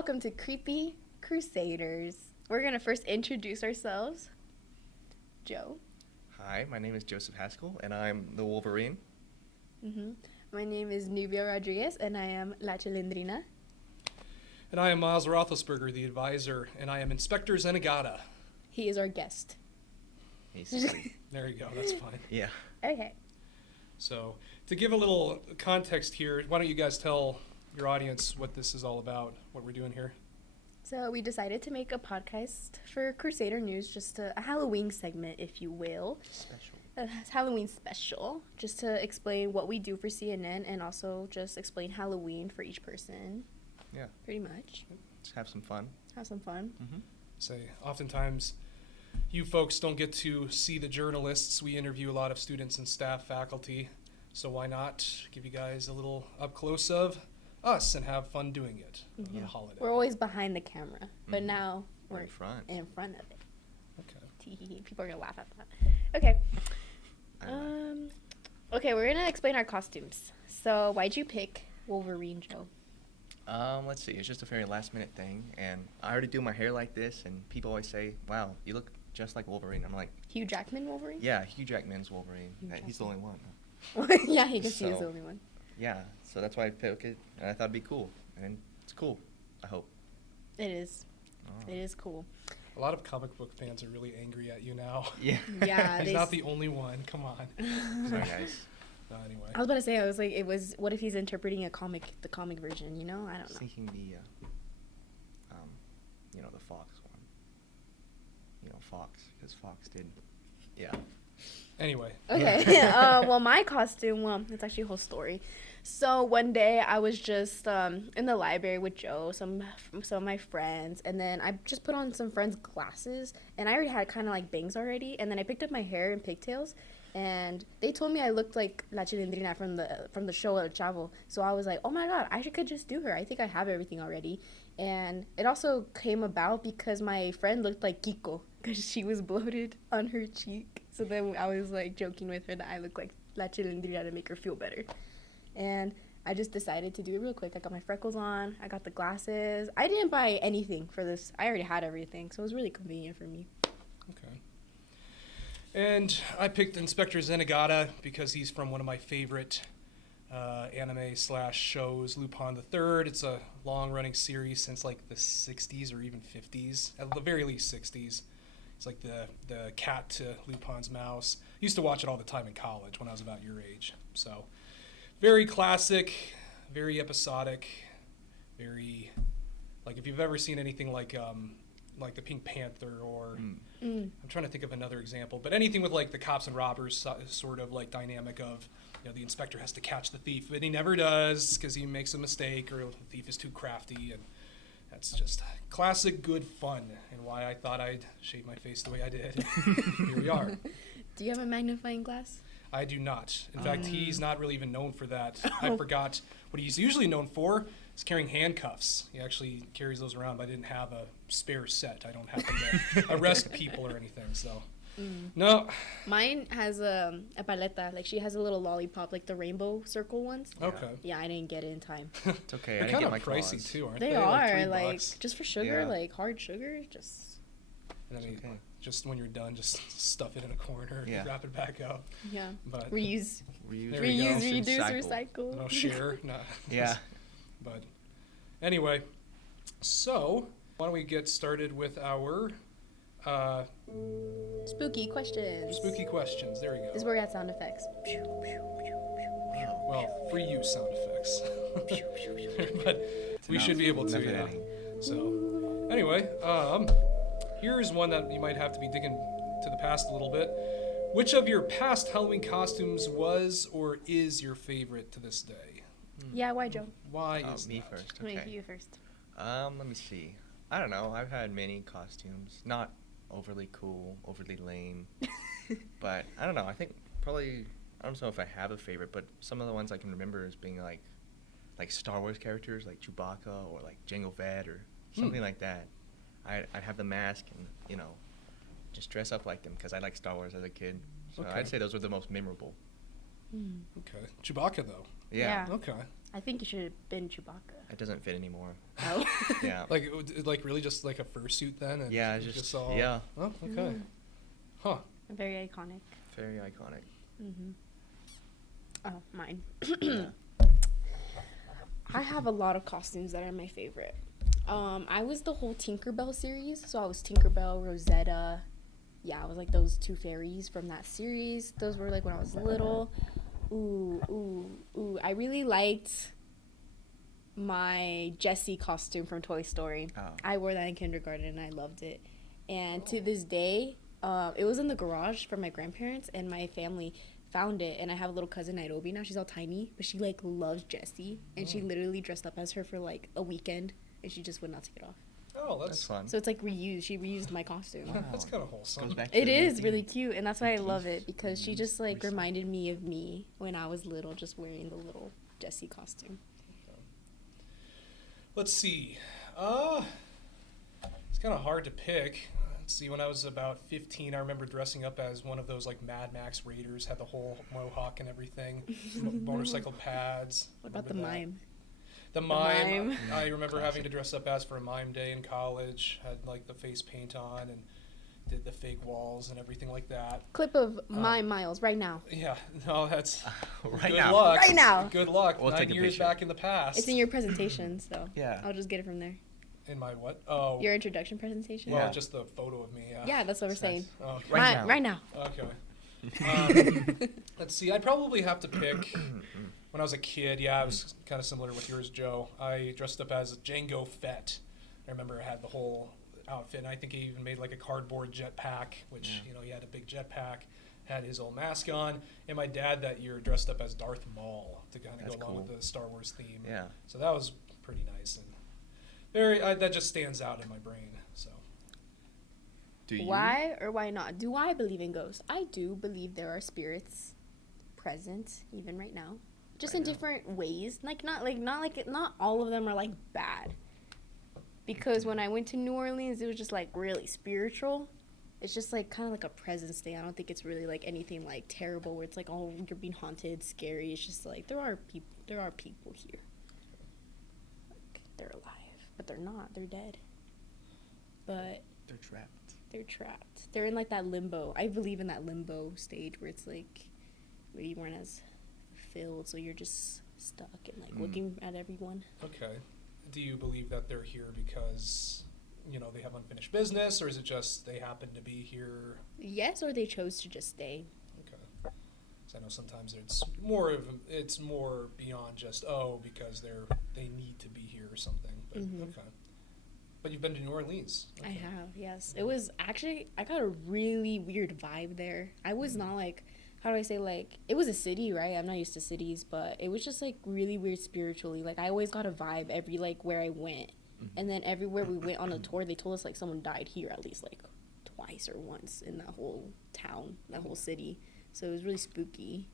welcome to Creepy Crusaders. We're going to first introduce ourselves. Joe. Hi, my name is Joseph Haskell, and I'm the Wolverine. My name is Nubia Rodriguez, and I am La Chilindrina. And I am Miles Rothlisberger, the advisor, and I am Inspector Zenigata. He is our guest. Basically. There you go, that's fine. Yeah. Okay. So, to give a little context here, why don't you guys tell your audience what this is all about, what we're doing here? So we decided to make a podcast for Crusader News, just a Halloween segment, if you will. Special. A Halloween special, just to explain what we do for CNN and also just explain Halloween for each person. Yeah. Pretty much. Just have some fun. Have some fun. Say, oftentimes, you folks don't get to see the journalists. We interview a lot of students and staff, faculty, so why not give you guys a little up close of us and have fun doing it on a holiday. We're always behind the camera, but now we're in front. in front of it. Okay. People are gonna laugh at that. Okay. Okay, we're gonna explain our costumes. So why'd you pick Wolverine, Joe? Let's see. It's just a very last-minute thing, and I already do my hair like this, and people always say, "Wow, you look just like Wolverine." I'm like, Hugh Jackman Wolverine? "Yeah, Hugh Jackman's Wolverine. He's the only one." Yeah, he is the So- only one. Yeah, so that's why I picked it, and I thought it'd be cool, and it's cool. I hope. It is. Oh. It is cool. A lot of comic book fans are really angry at you now. Yeah. Yeah. He's not the only one. Come on. Sorry, guys. Anyway. I was about to say, I was like, what if he's interpreting the comic version, you know? I don't know. Thinking the, the Fox one. Fox, because Fox did, yeah. Anyway. Okay. Well, my costume, it's actually a whole story. So one day I was just in the library with Joe, some of my friends, and then I just put on some friends' glasses, and I already had kind of like bangs already, and then I picked up my hair and pigtails, and they told me I looked like La Chilindrina from the show El Chavo. So I was like, oh my god, I could just do her. I think I have everything already. And it also came about because my friend looked like Kiko because she was bloated on her cheek. So then I was like joking with her that I look like La Chilindrina to make her feel better. And I just decided to do it real quick. I got my freckles on. I got the glasses. I didn't buy anything for this. I already had everything, so it was really convenient for me. Okay. And I picked Inspector Zenigata because he's from one of my favorite anime/shows, Lupin the Third. It's a long-running series since like the 60s or even 50s, at the very least 60s. It's like the cat to Lupin's mouse. Used to watch it all the time in college when I was about your age. So very classic, very episodic, very, like if you've ever seen anything like the Pink Panther or I'm trying to think of another example, but anything with like the cops and robbers sort of like dynamic of, the inspector has to catch the thief, but he never does because he makes a mistake or the thief is too crafty, and that's just classic good fun, and why I thought I'd shave my face the way I did. Here we are. Do you have a magnifying glass? I do not. In fact, he's not really even known for that. I forgot what he's usually known for is carrying handcuffs. He actually carries those around, but I didn't have a spare set. I don't happen to arrest people or anything, so. No. Mine has a paleta. Like, she has a little lollipop, like the rainbow circle ones. Okay. Yeah, I didn't get it in time. It's okay. They're I didn't kind get of my pricey, claws. too, aren't They they? are, like like, $3. just for sugar, Yeah. like hard sugar, just... And I mean, okay. just when you're done, just stuff it in a corner and wrap it back up. Yeah. But Reuse, There we go. reduce, recycle. no share. No. Yeah. But anyway, so why don't we get started with our Spooky questions. spooky questions. There we go. This is where we got sound effects. Well, free use sound effects. But we should be able to, Method yeah. editing. So, anyway, here's one that you might have to be digging to the past a little bit. Which of your past Halloween costumes was or is your favorite to this day? Yeah, why, Joe? Why is Me that? first. I'm gonna Okay. do you first. Let me see. I don't know. I've had many costumes. Not overly cool, overly lame. But I don't know. I think probably, I don't know if I have a favorite, but some of the ones I can remember as being like Star Wars characters, like Chewbacca or like Jango Fett or something like that. I'd have the mask and, just dress up like them because I liked Star Wars as a kid. So Okay. I'd say those were the most memorable. Okay. Chewbacca though. Yeah. Yeah. Okay. I think you should have been Chewbacca. It doesn't fit anymore. Oh. Yeah. Like really just like a fursuit then? And Yeah, it just all... yeah. Oh, okay. Mm. Huh. Very iconic. Very iconic. Mm-hmm. Oh, mine. Yeah. I have a lot of costumes that are my favorite. I was the whole Tinkerbell series, so I was Tinkerbell, Rosetta. Yeah, I was like those two fairies from that series. Those were like when I was little. Ooh. I really liked my Jessie costume from Toy Story. Oh. I wore that in kindergarten and I loved it. And to this day, it was in the garage for my grandparents, and my family found it. And I have a little cousin, Nairobi, now. She's all tiny, but she like loves Jessie, and she literally dressed up as her for like a weekend, and she just would not take it off. Oh, That's fun. So it's like reused. She reused my costume. Wow. That's kind of wholesome. Goes back to It the is 19 really cute, and that's why I love it, 19s because she just like recent. reminded me of me when I was little, just wearing the little Jessie costume. Let's see. It's kind of hard to pick. Let's see. When I was about 15, I remember dressing up as one of those like Mad Max Raiders, had the whole mohawk and everything, motorcycle pads. What about the Remember that? mime? The mime. mime. I remember having Classic. to dress up as for a mime day in college. Had like the face paint on and did the fake walls and everything like that. Clip of Mime Miles right now. Yeah, no, that's Right good now. luck. Right now. Good luck. We'll 9 take a years picture. back in the past. It's in your presentation, so Yeah. I'll just get it from there. In my what? Oh, Your introduction presentation? well, Yeah. just the photo of me. Yeah. Yeah, that's what we're saying. Oh, okay. Right now. Right now. Okay. Let's see. I'd probably have to pick. When I was a kid, yeah, I was kind of similar with yours, Joe. I dressed up as Django Fett. I remember I had the whole outfit, and I think he even made like a cardboard jetpack, which, Yeah. he had a big jetpack, had his old mask on, and my dad that year dressed up as Darth Maul to kind of That's go along cool. with the Star Wars theme. Yeah. So that was pretty nice, and that just stands out in my brain. So Do you? Why or why not? Do I believe in ghosts? I do believe there are spirits present even right now, just in Right now. different ways. Not all of them are like bad. Because when I went to New Orleans, it was just like really spiritual. It's just like kind of like a presence thing. I don't think it's really like anything like terrible where it's like, oh, you're being haunted, scary. It's just like there are people here. Like, they're alive, but they're not. They're dead. But They're trapped. they're trapped. They're in like that limbo. I believe in that limbo stage where it's like where you weren't as filled, so you're just stuck and like looking at everyone. okay, do you believe that they're here because they have unfinished business, or is it just they happen to be here? Yes, or they chose to just stay. Okay. 'Cause I know sometimes it's more beyond just because they need to be here or something. But okay. But you've been to New Orleans. I Okay. have, yes. It was actually, I got a really weird vibe there. I was not like, how do I say, like, it was a city, right? I'm not used to cities, but it was just like really weird spiritually. Like, I always got a vibe every, like, where I went. And then everywhere we went on a tour, they told us, like, someone died here at least, like, twice or once in that whole town, that whole city. So it was really spooky.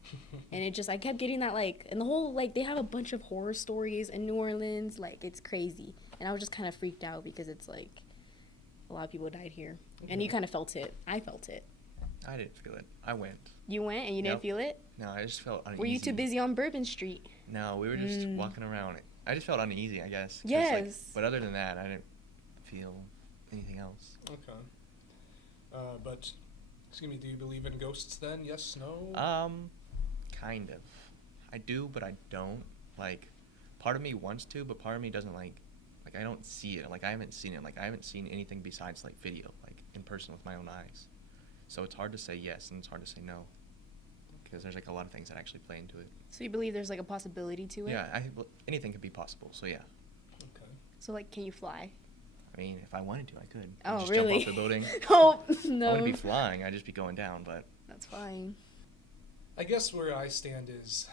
And I kept getting that, like, and the whole, like, they have a bunch of horror stories in New Orleans. Like, it's crazy. And I was just kind of freaked out because it's, like, a lot of people died here. And you kind of felt it. I felt it. I didn't feel it. I went. You went and you didn't Yep. feel it? No, I just felt uneasy. Were you too busy on Bourbon Street? No, we were just walking around. I just felt uneasy, I guess. 'cause, like, Yes. but other than that, I didn't feel anything else. Okay. But excuse me, do you believe in ghosts then? Yes, no? Kind of. I do, but I don't. Like, part of me wants to, but part of me doesn't like I don't see it. Like, I haven't seen it. Like, I haven't seen anything besides, like, video, like, in person with my own eyes. So it's hard to say yes and it's hard to say no. Because there's, like, a lot of things that actually play into it. So you believe there's, like, a possibility to it? Yeah, anything could be possible, so yeah. Okay. So, like, can you fly? I mean, if I wanted to, I could. I'd Oh, just really? jump off the building. Oh, I no. wouldn't be flying. I'd just be going down, but... That's fine. I guess where I stand is,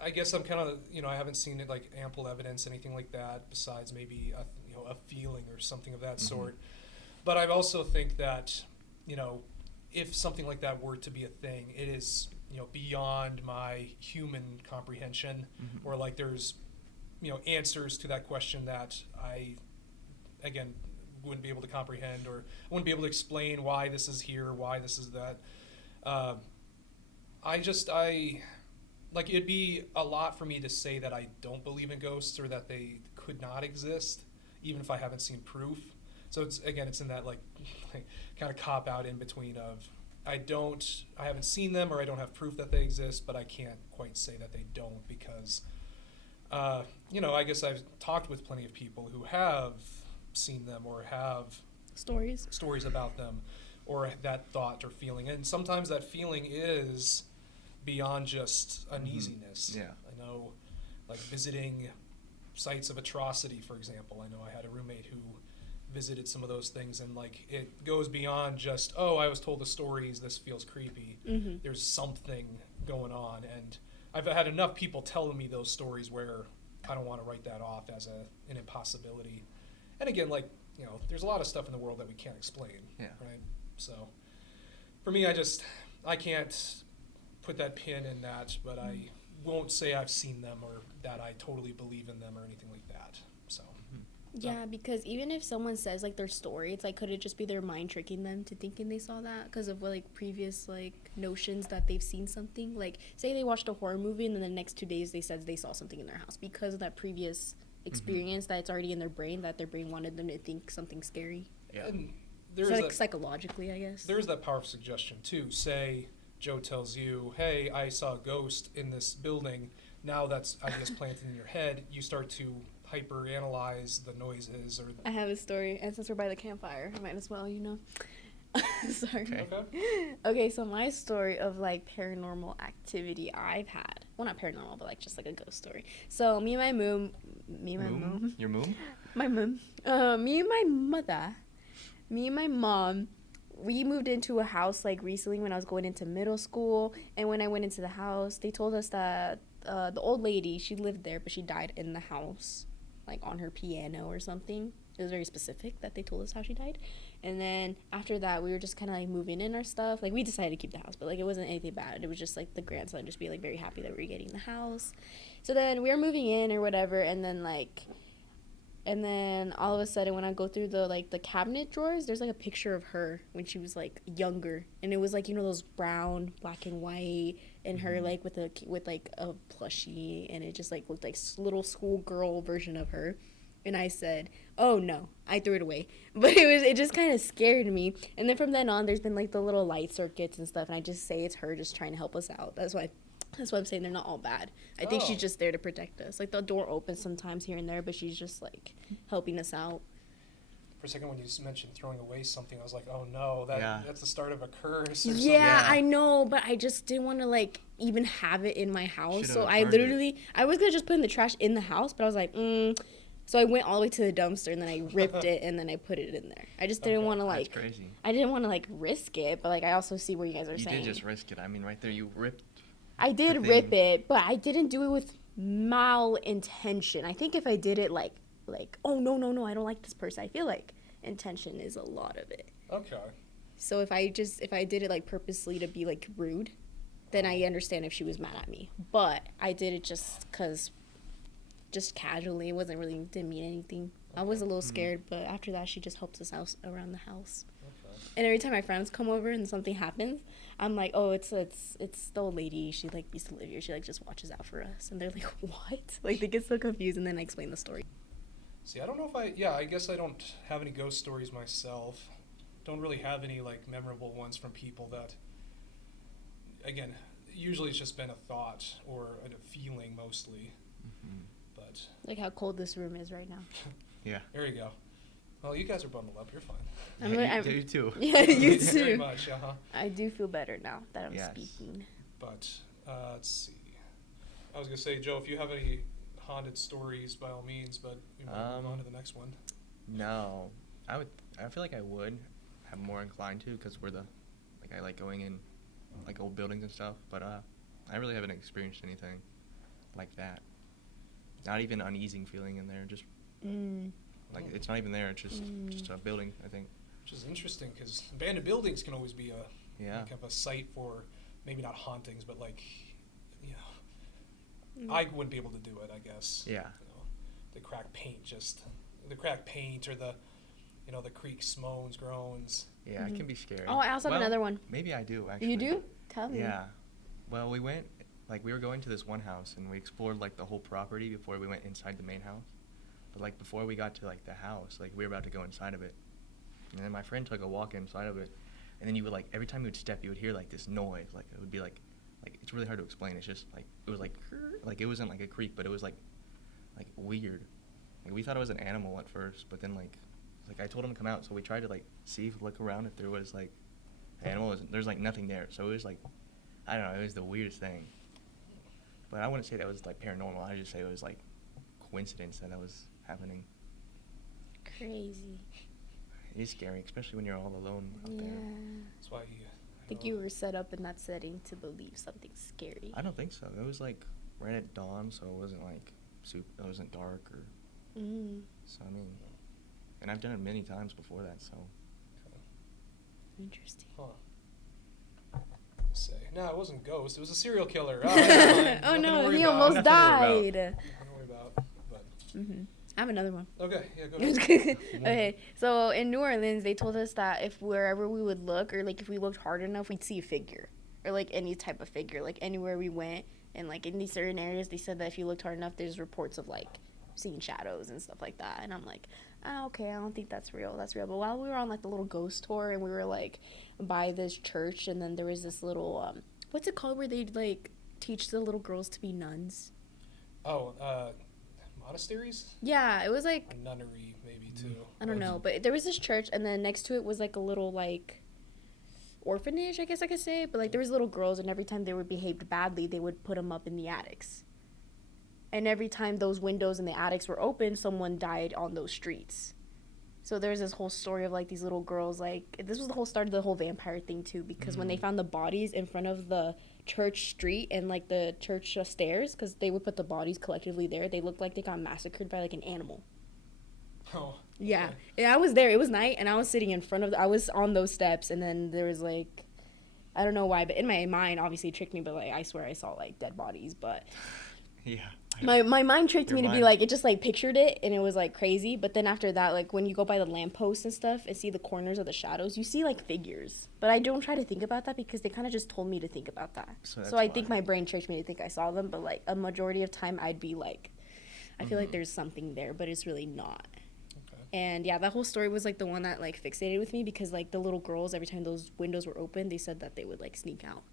I guess I'm kind of, I haven't seen it like ample evidence, anything like that, besides maybe a feeling or something of that sort. But I also think that, if something like that were to be a thing, it is, beyond my human comprehension, or like there's, answers to that question that I, again, wouldn't be able to comprehend, or I wouldn't be able to explain why this is here, why this is that. Like, it'd be a lot for me to say that I don't believe in ghosts or that they could not exist, even if I haven't seen proof. So it's in that like kind of cop out in between of I haven't seen them or I don't have proof that they exist, but I can't quite say that they don't because, I guess I've talked with plenty of people who have seen them or have stories about them or that thought or feeling. And sometimes that feeling is beyond just uneasiness. Yeah. I know, like visiting sites of atrocity, for example. I know I had a roommate who visited some of those things, and like it goes beyond just, oh, I was told the stories, this feels creepy. Mm-hmm. There's something going on, and I've had enough people telling me those stories where I don't want to write that off as an impossibility. And again, like, there's a lot of stuff in the world that we can't explain. Yeah. Right. So for me, I can't put that pin in that, but I won't say I've seen them or that I totally believe in them or anything like that. So Yeah, because even if someone says like their story, it's like, could it just be their mind tricking them to thinking they saw that because of like previous like notions that they've seen something? Like, say they watched a horror movie and then the next 2 days they said they saw something in their house because of that previous experience that it's already in their brain, that their brain wanted them to think something scary. Yeah. And So like psychologically, I guess. there is that power of suggestion too. Say Joe tells you, hey, I saw a ghost in this building. Now that's ideas planted in your head. You start to hyper analyze the noises or I have a story, and since we're by the campfire, I might as well, Sorry. Okay. Okay, so my story of like paranormal activity I've had. Well, not paranormal, but like just like a ghost story. So me and my mom. Your mom? My mom. Me and my mom, we moved into a house like recently when I was going into middle school, and when I went into the house, they told us that the old lady, she lived there, but she died in the house, like on her piano or something. It was very specific that they told us how she died. And then after that, we were just kind of like moving in our stuff. Like, we decided to keep the house, but like it wasn't anything bad. It was just like the grandson just be like very happy that we were getting the house. So then we were moving in or whatever, and then all of a sudden when I go through the cabinet drawers, there's like a picture of her when she was like younger, and it was like, those brown, black and white, and her like with like a plushie, and it just like looked like little schoolgirl version of her. And I said, oh no, I threw it away. But it just kind of scared me. And then from then on, there's been like the little light circuits and stuff, and I just say it's her just trying to help us out. That's why I'm saying they're not all bad. I think she's just there to protect us. Like, the door opens sometimes here and there, but she's just like helping us out. For a second, when you mentioned throwing away something, I was like, oh no, that's the start of a curse or something. Yeah, I know, but I just didn't want to like even have it in my house. Should've So I was gonna just put in the trash in the house, but I was like, So I went all the way to the dumpster, and then I ripped it, and then I put it in there. I just didn't want to like. That's crazy. I didn't want to like risk it, but like I also see what you guys are saying. You did just risk it. I mean, right there, you ripped. I did rip it, but I didn't do it with malintention. I think if I did it like, oh no, I don't like this person. I feel like intention is a lot of it. Okay. So if I did it like purposely to be like rude, then I understand if she was mad at me. But I did it just casually. It didn't mean anything. I was a little scared, but after that, she just helps us out around the house. Okay. And every time my friends come over and something happens, I'm like, oh, it's the old lady. She like used to live here. She like just watches out for us. And they're like, what? Like, they get so confused, and then I explain the story. See, I don't know if I guess I don't have any ghost stories myself. Don't really have any like memorable ones from people that, again, usually it's just been a thought or a feeling mostly. But Like how cold this room is right now. Yeah. there you go. Well, you guys are bundled up. You're fine. You too. Yeah, you Very too. much, I do feel better now that I'm Yes. speaking. But let's see. I was gonna say, Joe, if you have any haunted stories, by all means. But we might move on to the next one. No, I feel like I would have more inclined to, because I like going in like old buildings and stuff. But I really haven't experienced anything like that. Not even uneasy feeling in there. Just like it's not even there. It's just a building, I think. Which is interesting because abandoned buildings can always be kind of a site for maybe not hauntings, but like, I wouldn't be able to do it, I guess. Yeah. The cracked paint or the creaks, moans, groans. Yeah, it can be scary. Oh, I also have another one. Maybe I do, actually. You do? Tell me. Yeah. Well, we went, like, we were going to this one house, and we explored, like, the whole property before we went inside the main house. But, like, before we got to, like, the house, like, we were about to go inside of it. And then my friend took a walk inside of it. And then you would, like, every time you would step, you would hear, like, this noise. Like, it would be, like, it's really hard to explain. It's just, like, it was, like, it wasn't, like, a creak, but it was, like, weird. Like, we thought it was an animal at first, but then, like, I told him to come out, so we tried to, like, look around if there was, like, an animal. There's, like, nothing there. So it was, like, I don't know, it was the weirdest thing. But I wouldn't say that was, like, paranormal. I'd just say it was, like, coincidence that was happening. Crazy. It is scary, especially when you're all alone out there. That's why I think you were set up in that setting to believe something scary. I don't think so. It was, like, right at dawn, so it wasn't, like, it wasn't dark or... So, I mean... And I've done it many times before that, so... Interesting. Huh. Say. No, it wasn't Ghost. It was a serial killer. Oh no, he almost died. Nothing to worry about. But. I have another one. Okay, yeah, go ahead. Okay, so in New Orleans, they told us that if wherever we would look, or like if we looked hard enough, we'd see a figure, or like any type of figure, like anywhere we went, and like in these certain areas, they said that if you looked hard enough, there's reports of like seeing shadows and stuff like that. And I'm like, oh, okay, I don't think that's real. But while we were on like the little ghost tour, and we were like by this church, and then there was this little what's it called where they like teach the little girls to be nuns? Oh, monasteries? Yeah, it was like a nunnery maybe too. I don't know, but there was this church, and then next to it was like a little like orphanage, I guess I could say. But like there was little girls, and every time they were behaved badly, they would put them up in the attics. And every time those windows in the attics were open, someone died on those streets. So there's this whole story of like these little girls, like this was the whole start of the whole vampire thing too, because when they found the bodies in front of the church street and like the church stairs, because they would put the bodies collectively there, they looked like they got massacred by like an animal. Oh. Yeah. And I was there. It was night, and I was sitting in front of I was on those steps, and then there was like, I don't know why, but in my mind, obviously it tricked me, but like I swear I saw like dead bodies, but yeah. My mind tricked me to mind. be like, it just like pictured it, and it was like crazy. But then after that, like when you go by the lampposts and stuff and see the corners of the shadows, you see like figures. But I don't try to think about that because they kind of just told me to think about that. So I think my brain tricked me to think I saw them. But like a majority of time, I'd be like, I feel like there's something there, but it's really not. Okay. And yeah, that whole story was like the one that like fixated with me because like the little girls, every time those windows were open, they said that they would like sneak out.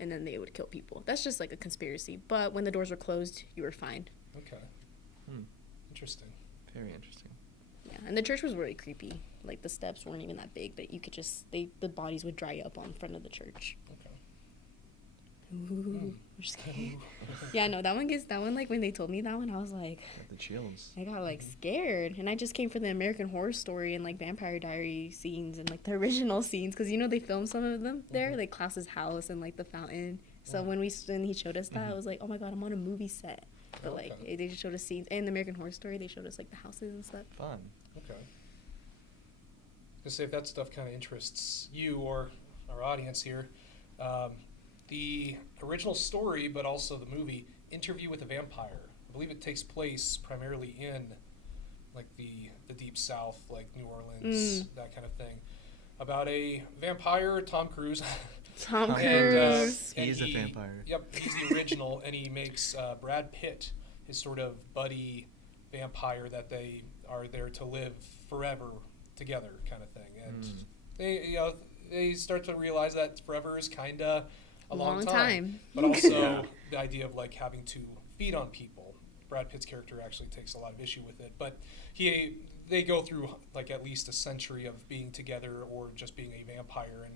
And then they would kill people. That's just like a conspiracy. But when the doors were closed, you were fine. Okay. Interesting. Very interesting. Yeah, and the church was really creepy. Like the steps weren't even that big, but you could just the bodies would dry up on front of the church. Okay. Ooh, I'm just kidding. Yeah, no, that one like when they told me that one, I was like, Got the chills. I got like scared, and I just came for the American Horror Story and like Vampire Diary scenes and like the original scenes, because you know they filmed some of them there, like Klaus's house and like the fountain. So when he showed us that, I was like, oh my god, I'm on a movie set. But like they just showed us scenes, and the American Horror Story, they showed us like the houses and stuff. Fun. Okay. To say if that stuff kind of interests you or our audience here, the original story, but also the movie Interview with a Vampire. I believe it takes place primarily in like the deep south, like New Orleans, that kind of thing. About a vampire, Tom Cruise. Tom Cruise. And he's a vampire. Yep, he's the original, and he makes Brad Pitt his sort of buddy vampire that they are there to live forever together, kind of thing. And they start to realize that forever is kind of a long time. But also the idea of like having to feed on people. Brad Pitt's character actually takes a lot of issue with it, but they go through like at least a century of being together or just being a vampire, and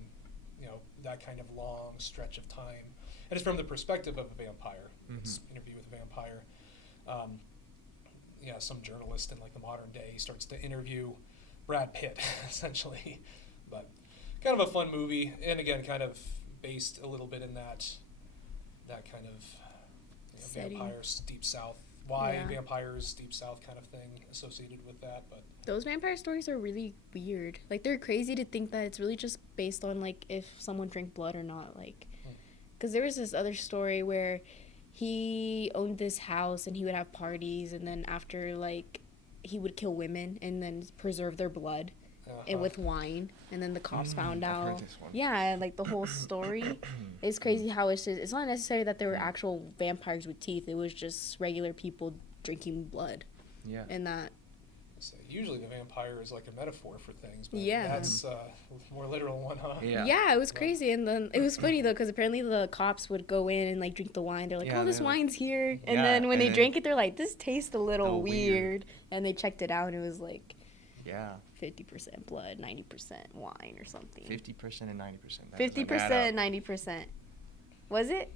that kind of long stretch of time. And it's from the perspective of a vampire. It's Interview with a Vampire. Some journalist in like the modern day starts to interview Brad Pitt essentially, but kind of a fun movie, and again kind of based a little bit in that kind of vampires deep south. Why vampires deep south kind of thing associated with that, but those vampire stories are really weird. Like they're crazy to think that it's really just based on like if someone drank blood or not. Like, because there was this other story where he owned this house and he would have parties, and then after like he would kill women and then preserve their blood, and with wine, and then the cops found I've heard out. this one. Yeah, like the whole story. It's crazy how it's not necessary that there were actual vampires with teeth. It was just regular people drinking blood, Yeah. and that. So usually the vampire is like a metaphor for things, but Yeah. that's a more literal one, huh? Yeah, it was crazy, and then it was funny though because apparently the cops would go in and like drink the wine. They're like, Yeah, "Oh, this they're like- wine's here," and Yeah, then when and they then- drank it, they're like, "This tastes a little Oh, weird. weird. And they checked it out, and it was like Yeah. 50% blood, 90% wine, or something. 50% and 90%. 50%, 90%. Was it?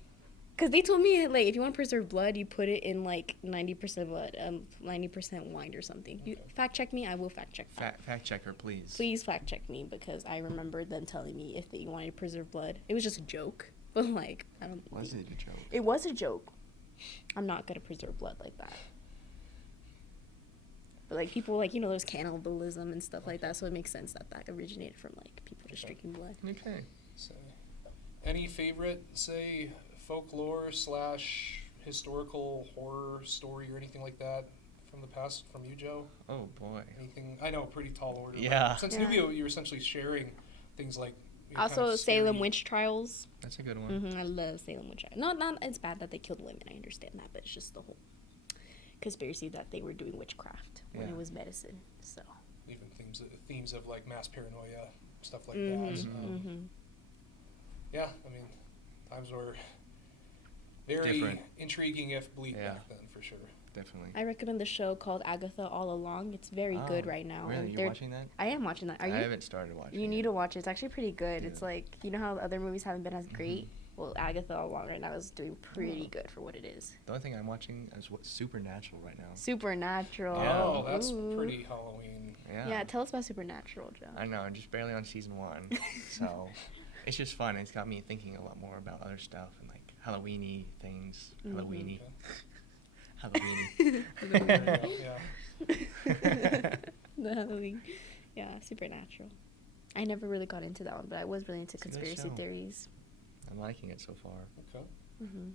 Because they told me, like, if you want to preserve blood, you put it in, like, 90% blood, 90% wine or something. You Okay. fact check me, I will fact check that. Fact checker, please. Please fact check me, because I remember them telling me if they wanted to preserve blood. It was just a joke, but, like, I don't Was it a joke? It was a joke. I'm not going to preserve blood like that. But, like, people, like, there's cannibalism and stuff like that, so it makes sense that that originated from, like, people just drinking blood. Okay. So, any favorite, say, folklore / historical horror story or anything like that from the past from you, Joe? Oh, boy. Anything? I know, pretty tall order. but Yeah. Since Yeah. Nubio, you're essentially sharing things like. Also, Salem scary- witch trials. That's a good one. I love Salem witch trials. Not it's bad that they killed women. I understand that, but it's just the whole conspiracy that they were doing witchcraft when Yeah. it was medicine. So. Even themes of like mass paranoia, stuff like Mhm, that. So, mhm. yeah, I mean, times were very Different. intriguing if bleak Yeah. back then, for sure. Definitely. I recommend the show called Agatha All Along. It's very good Oh, right now. Really? And You're they're- watching that? I am watching that. Are you? I haven't started watching You it. need to watch it. It's actually pretty good. Yeah. It's like, how other movies haven't been as great? Well, Agatha All Along right now is doing pretty good for what it is. The only thing I'm watching is Supernatural right now. Supernatural. Yeah. Oh, that's Ooh. pretty Halloween. Yeah, tell us about Supernatural, Joe. I know, I'm just barely on season 1. So it's just fun. It's got me thinking a lot more about other stuff and like Halloween-y things. Mhm. Halloween-y. Okay. Halloween-y. Yeah. The Halloween. Yeah, Supernatural. I never really got into that one, but I was really into It's a good conspiracy show. theories. I'm liking it so far. Okay. Hmm.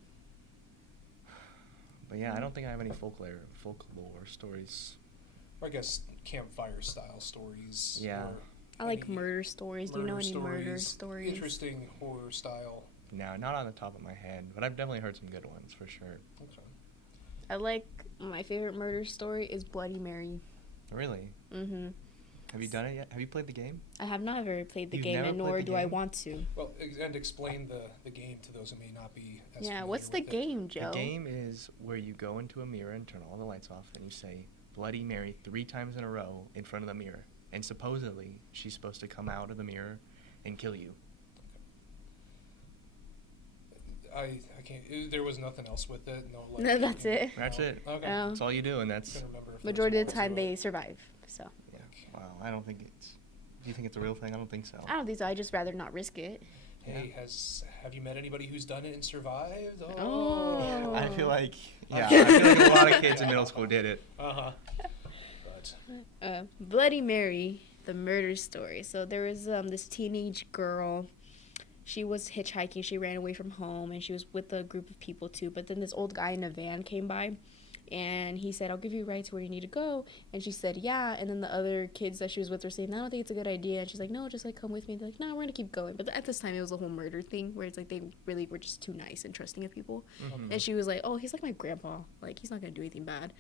But yeah, I don't think I have any folklore stories. Or I guess campfire style stories. Yeah. or I like any murder stories. Do you know any murder stories? Interesting horror style. No, not on the top of my head, but I've definitely heard some good ones for sure. Okay. I like, my favorite murder story is Bloody Mary. Really? Hmm. Have you done it yet? Have you played the game? I have not ever played the You've game, never and played nor the do I game? want to. Well, and explain the game to those who may not be as Yeah, familiar what's the with it. game, Joe? The game is where you go into a mirror and turn all the lights off, and you say Bloody Mary 3 times in a row in front of the mirror. And supposedly, she's supposed to come out of the mirror and kill you. I can't. There was nothing else with it. No. Like, No, that's it. That's no. it. Okay. Oh. That's all you do, and that's... Couldn't remember if there was Majority of more the time, to it. they survive. So Yeah. Wow, I don't think it's... Do you think it's a real thing? I don't think so. I don't think so. I just rather not risk it. Hey, have you met anybody who's done it and survived? Oh. I feel like... Yeah, Yeah, I feel like a lot of kids in middle school did it. Uh-huh. But Bloody Mary, the murder story. So there was this teenage girl. She was hitchhiking. She ran away from home, and she was with a group of people too. But then this old guy in a van came by, and he said, "I'll give you a ride to where you need to go." And she said, "Yeah." And then the other kids that she was with were saying, "I don't think it's a good idea." And she's like, "No, just like come with me." They're like, "No, we're gonna keep going." But at this time, it was a whole murder thing where it's like they really were just too nice and trusting of people. Mhm. And she was like, "Oh, he's like my grandpa. Like he's not gonna do anything bad."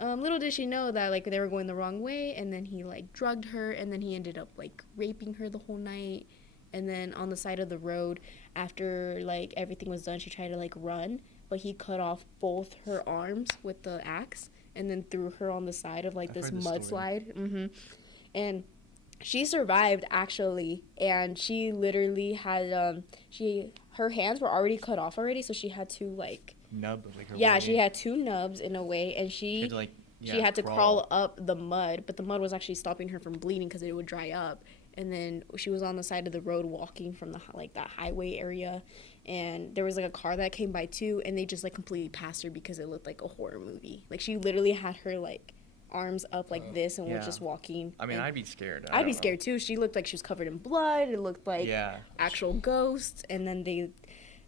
Little did she know that like they were going the wrong way, and then he like drugged her, and then he ended up like raping her the whole night. And then on the side of the road, after like everything was done, she tried to like run, but he cut off both her arms with the axe, and then threw her on the side of like I've this heard this story. mudslide. And she survived actually, and she literally had her hands were already cut off already, so she had to like Nub, like her she way. had 2 nubs in a way, and She had to, like, she had to crawl up the mud, but the mud was actually stopping her from bleeding because it would dry up. And then she was on the side of the road walking from the like that highway area, and there was like a car that came by too, and they just like completely passed her because it looked like a horror movie. Like she literally had her like arms up like this and was Yeah. just walking. I mean, and I'd be scared. I'd be scared too. She looked like she was covered in blood. It looked like Yeah. actual ghosts. And then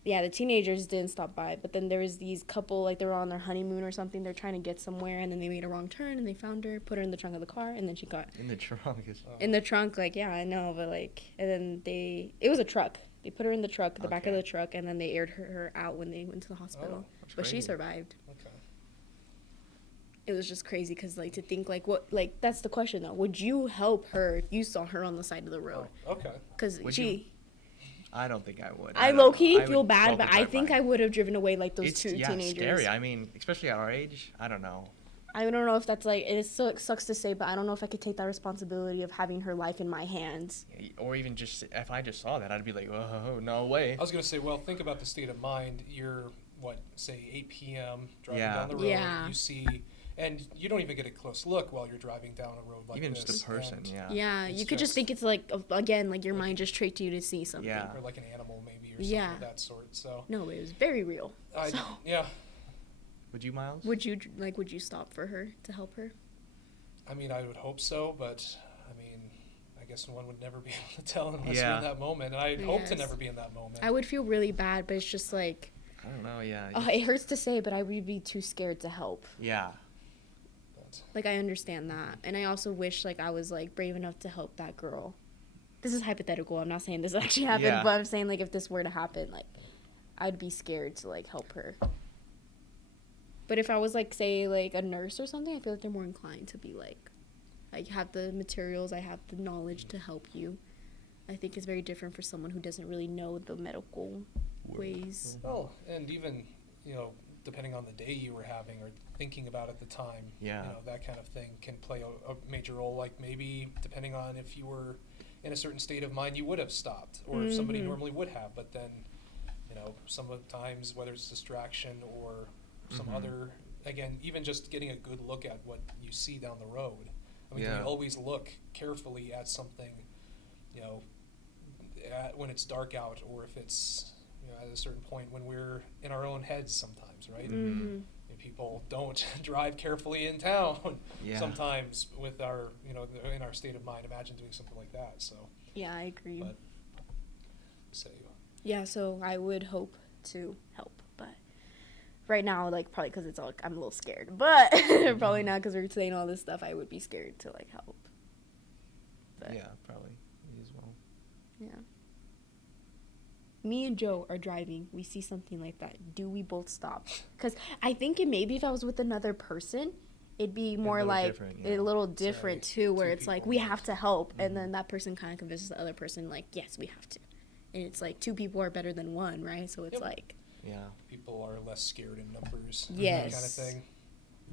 Yeah, the teenagers didn't stop by, but then there was these couple, like, they were on their honeymoon or something. They're trying to get somewhere, and then they made a wrong turn, and they found her, put her in the trunk of the car, and then she got... In the trunk. In the trunk, like, yeah, I know, but, like, and then it was a truck. They put her in the truck, the back of the truck, and then they aired her out when they went to the hospital. But she survived. Okay. It was just crazy because, like, to think, like, what, like, that's the question, though. Would you help her if you saw her on the side of the road? Oh, okay. Because I don't think I would. I low-key feel bad, but I think I would have driven away, like, those two teenagers. It's scary. I mean, especially at our age, I don't know. I don't know if that's, like, it sucks to say, but I don't know if I could take that responsibility of having her life in my hands. Or even just, if I just saw that, I'd be like, oh, no way. I was going to say, well, think about the state of mind. You're, say 8 p.m., driving down the road, you see... And you don't even get a close look while you're driving down a road like even this. Even just a person, Yeah, you could just think it's like, again, like your mind just tricked you to see something. Yeah. Or like an animal maybe or something of that sort. So. No, it was very real. Yeah. Would you, Miles? Would you stop for her to help her? I mean, I would hope so, but I mean, I guess one would never be able to tell unless you're in that moment. And I'd hope to never be in that moment. I would feel really bad, but it's just like... I don't know, yeah. It hurts to say, but I would be too scared to help. Yeah. Like, I understand that. And I also wish, like, I was, like, brave enough to help that girl. This is hypothetical. I'm not saying this actually happened, but I'm saying, like, if this were to happen, like, I'd be scared to, like, help her. But if I was, like, say, like, a nurse or something, I feel like they're more inclined to be, like, I have the materials, I have the knowledge to help you. I think it's very different for someone who doesn't really know the medical ways. Well, and even, depending on the day you were having or thinking about at the time, that kind of thing can play a major role. Like maybe depending on if you were in a certain state of mind, you would have stopped, or somebody normally would have. But then, sometimes whether it's distraction or some other, again, even just getting a good look at what you see down the road. I mean, we always look carefully at something, when it's dark out, or if it's at a certain point when we're in our own heads sometimes, right? And people don't drive carefully in town sometimes with our, in our state of mind. Imagine doing something like that. So yeah, I agree. But, so I would hope to help, but right now, like, probably because I'm a little scared, but probably not because we're saying all this stuff. I would be scared to, like, help. But, yeah, probably me as well. Yeah. Me and Joe are driving. We see something like that. Do we both stop? Because I think maybe if I was with another person, it'd be more like a little different too, where it's like we have to help, and then that person kind of convinces the other person like, yes, we have to, and it's like two people are better than one, right? So it's like people are less scared in numbers. Yes, that kind of thing.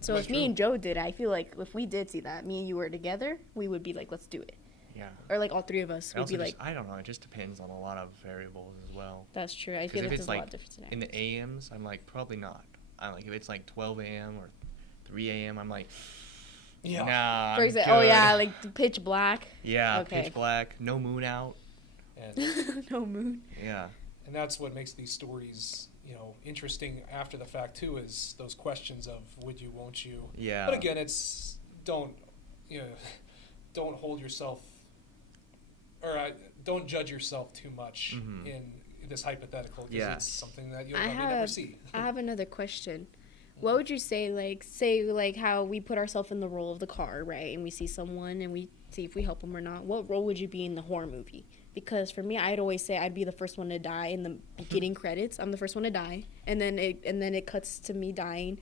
So if me and Joe did, I feel like if we did see that, me and you were together, we would be like, let's do it. Yeah. Or like all three of us would be like. I don't know. It just depends on a lot of variables as well. That's true. I feel like there's a lot of difference in the AMs, I'm like probably not. I'm like if it's like 12 a.m. or 3 a.m. I'm like. Yeah. Nah. For example, like the pitch black. Yeah. Okay. Pitch black. No moon out. And no moon. Yeah. And that's what makes these stories, interesting after the fact too. Is those questions of would you, won't you? Yeah. But again, it's don't hold yourself. Or don't judge yourself too much in this hypothetical because it's something that you'll probably never see. I have another question. What would you say, like how we put ourselves in the role of the car, right? And we see someone and we see if we help them or not. What role would you be in the horror movie? Because for me, I'd always say I'd be the first one to die in the beginning credits. I'm the first one to die, and then it cuts to me dying,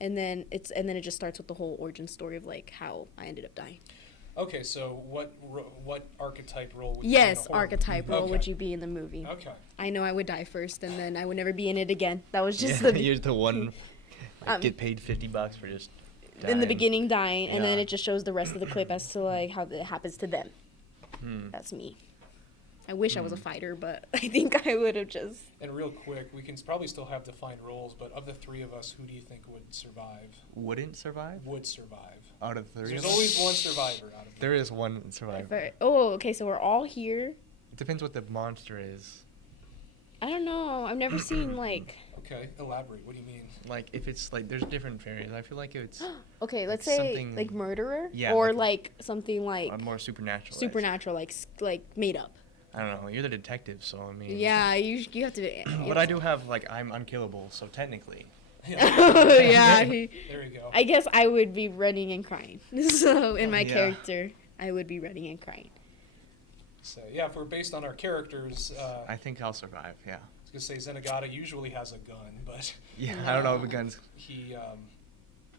and then it just starts with the whole origin story of like how I ended up dying. Okay, so what archetype role would you be in a horror archetype role would you be in the movie? Okay. I know I would die first, and then I would never be in it again. That was just you're the one get paid $50 for just dying. In the beginning dying, and then it just shows the rest of the clip as to like how it happens to them. That's me. I wish I was a fighter, but I think I would have just... And real quick, we can probably still have defined roles, but of the three of us, who do you think would survive? Wouldn't survive? Would survive. Out of three? There's always one survivor out of There is one survivor. Okay, so we're all here. It depends what the monster is. I don't know. I've never seen, like... Okay, elaborate. What do you mean? Like, if it's, like, there's different variants. I feel like if it's... Okay, let's say, like, murderer? Yeah. Or, like something, like... More supernatural. Supernatural, like made up. I don't know. You're the detective, so I mean. Yeah, you have to. But I do have like I'm unkillable, so technically. Oh yeah. There you go. I guess I would be running and crying. So in my Yeah. character, I would be running and crying. So yeah, if we're based on our characters, I think I'll survive. Yeah. I was gonna say Zenigata usually has a gun, but Yeah. I don't know if the guns. he.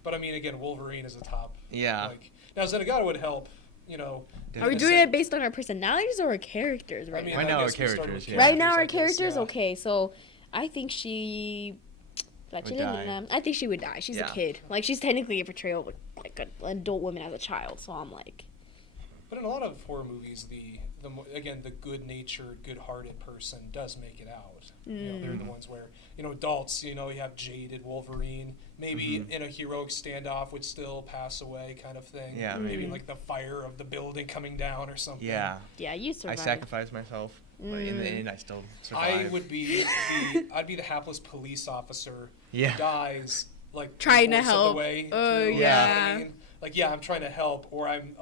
But I mean, again, Wolverine is a top. Yeah. Like now, Zenigata would help. You know. Are we in doing the it based on our personalities or our characters right I mean, now? Right I now, our guess we start characters, with yeah. Right now, our I guess, characters. yeah. Okay, so I think she. Would die. I think she would die. She's Yeah. a kid. Like she's technically a portrayal of like an adult woman as a child. So I'm like, But in a lot of horror movies, again, the good-natured, good-hearted person does make it out. You know, they're the ones where, you know, adults, you know, you have jaded Wolverine, maybe in a heroic standoff would still pass away kind of thing. Yeah, Maybe maybe. like the fire of the building coming down or something. Yeah. yeah, you I survive. sacrificed myself, but in the end, I still survived. I would be I'd be the hapless police officer Yeah. who dies like Trying to 3/4 of the help. way Oh, through, yeah. you know what I mean? Like, yeah, I'm trying to help, or I'm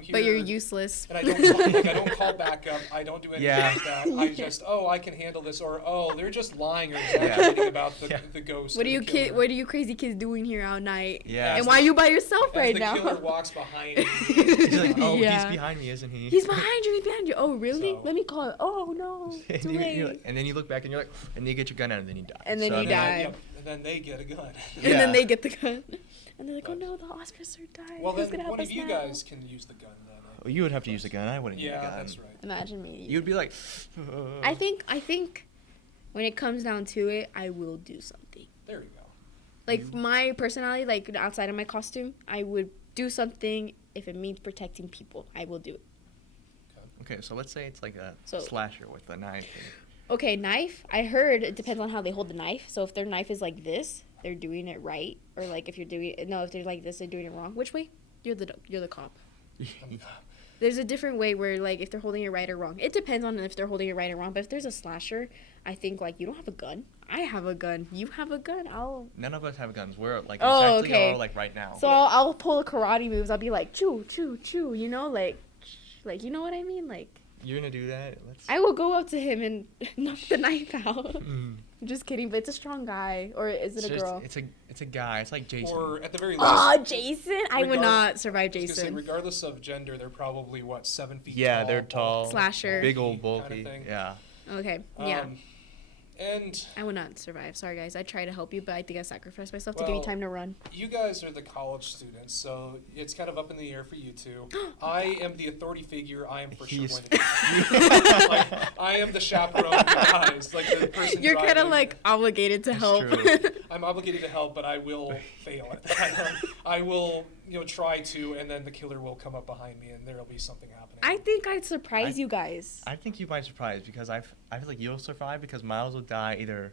here. But you're useless. And I don't call back up. I don't do anything Yeah. like that. I just, I can handle this, or they're just lying or exaggerating about the ghost. What or are you the killer. What are you crazy kids doing here all night? Yeah. And why are you by yourself As right the now? killer walks behind me. He's like, oh, Yeah. he's behind me, isn't he? He's behind you. He's behind you. Oh, really? So- Let me call. Oh no, and, too you're late. like- and then you look back and you're like, and you get your gun out and then you die. And then you die. Yep, and then they get a gun. And Yeah. then they get the gun. And they're like, oh no, the officer died. Well, Who's then gonna help one of us you now? guys can use the gun then. Well, you would have to use a gun. I wouldn't use a Yeah, gun. that's right. Imagine me. You'd be like, I think when it comes down to it, I will do something. There you go. Like my personality, like outside of my costume, I would do something if it means protecting people. I will do it. Okay, so let's say it's like a So- slasher with a knife. Okay, knife. I heard it depends on how they hold the knife. So if their knife is like this, they're doing it right, or like if you're doing if they're like this, they're doing it wrong. Which way? You're the cop. There's a different way where like if they're holding it right or wrong. It depends on if they're holding it right or wrong. But if there's a slasher, I think like you don't have a gun. I have a gun. You have a gun. None of us have guns. We're like Oh, exactly okay. all like right now. So I'll pull karate moves. I'll be like choo choo choo. You know like you know what I mean like. You're gonna do that? Let's. I will go up to him and knock the knife out. Mm. I'm just kidding, but it's a strong guy, or is it a girl? It's a guy. It's like Jason. Or at the very least, Oh, Jason! I would Regard- not survive I was gonna say, Jason. regardless of gender, they're probably 7 feet Yeah, tall. they're tall. Slasher. Big old Kinda bulky. thing. Yeah. Okay, yeah. And I would not survive. Sorry, guys. I try to help you, but I think I sacrificed myself to give you Well, time to run. you guys are the college students, so it's kind of up in the air for you two. I am the authority figure. I am for sure He's- going to like, I am the chaperone of the guys, like the person You're kind of driving. like obligated to That's help. true. I'm obligated to help, but I will fail at that. I will, try to, and then the killer will come up behind me, and there'll be something happening. I think I'd surprise you guys. I think you might surprise because I feel like you'll survive because Miles will die either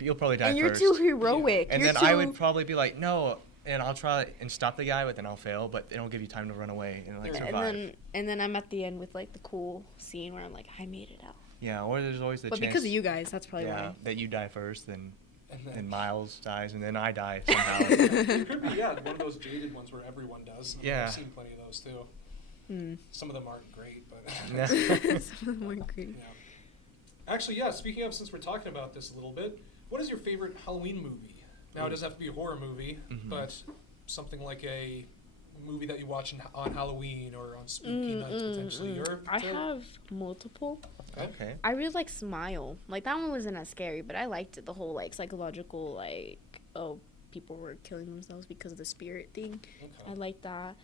you'll probably die And you're first. too heroic. And You're then I too- would probably be like, no, and I'll try and stop the guy, but then I'll fail, but it'll give you time to run away and like And survive. and then I'm at the end with like the cool scene where I'm like, I made it out. Yeah, or there's always the But chance because of you guys, that's probably yeah, that you die first, then and and then Miles dies, and then I die somehow. it could be, one of those jaded ones where everyone does. I mean, Yeah. I've seen plenty of those too. why. Some of them aren't great, but Yeah. Some of them are great. yeah. Actually, yeah. Speaking of, since we're talking about this a little bit, what is your favorite Halloween movie? Now, it doesn't have to be a horror movie, Mhm. but something like a movie that you watch on Halloween or on spooky nights potentially. I have multiple. Okay. I really like Smile. Like that one wasn't as scary, but I liked it. The whole like psychological like people were killing themselves because of the spirit thing. I Okay. like that.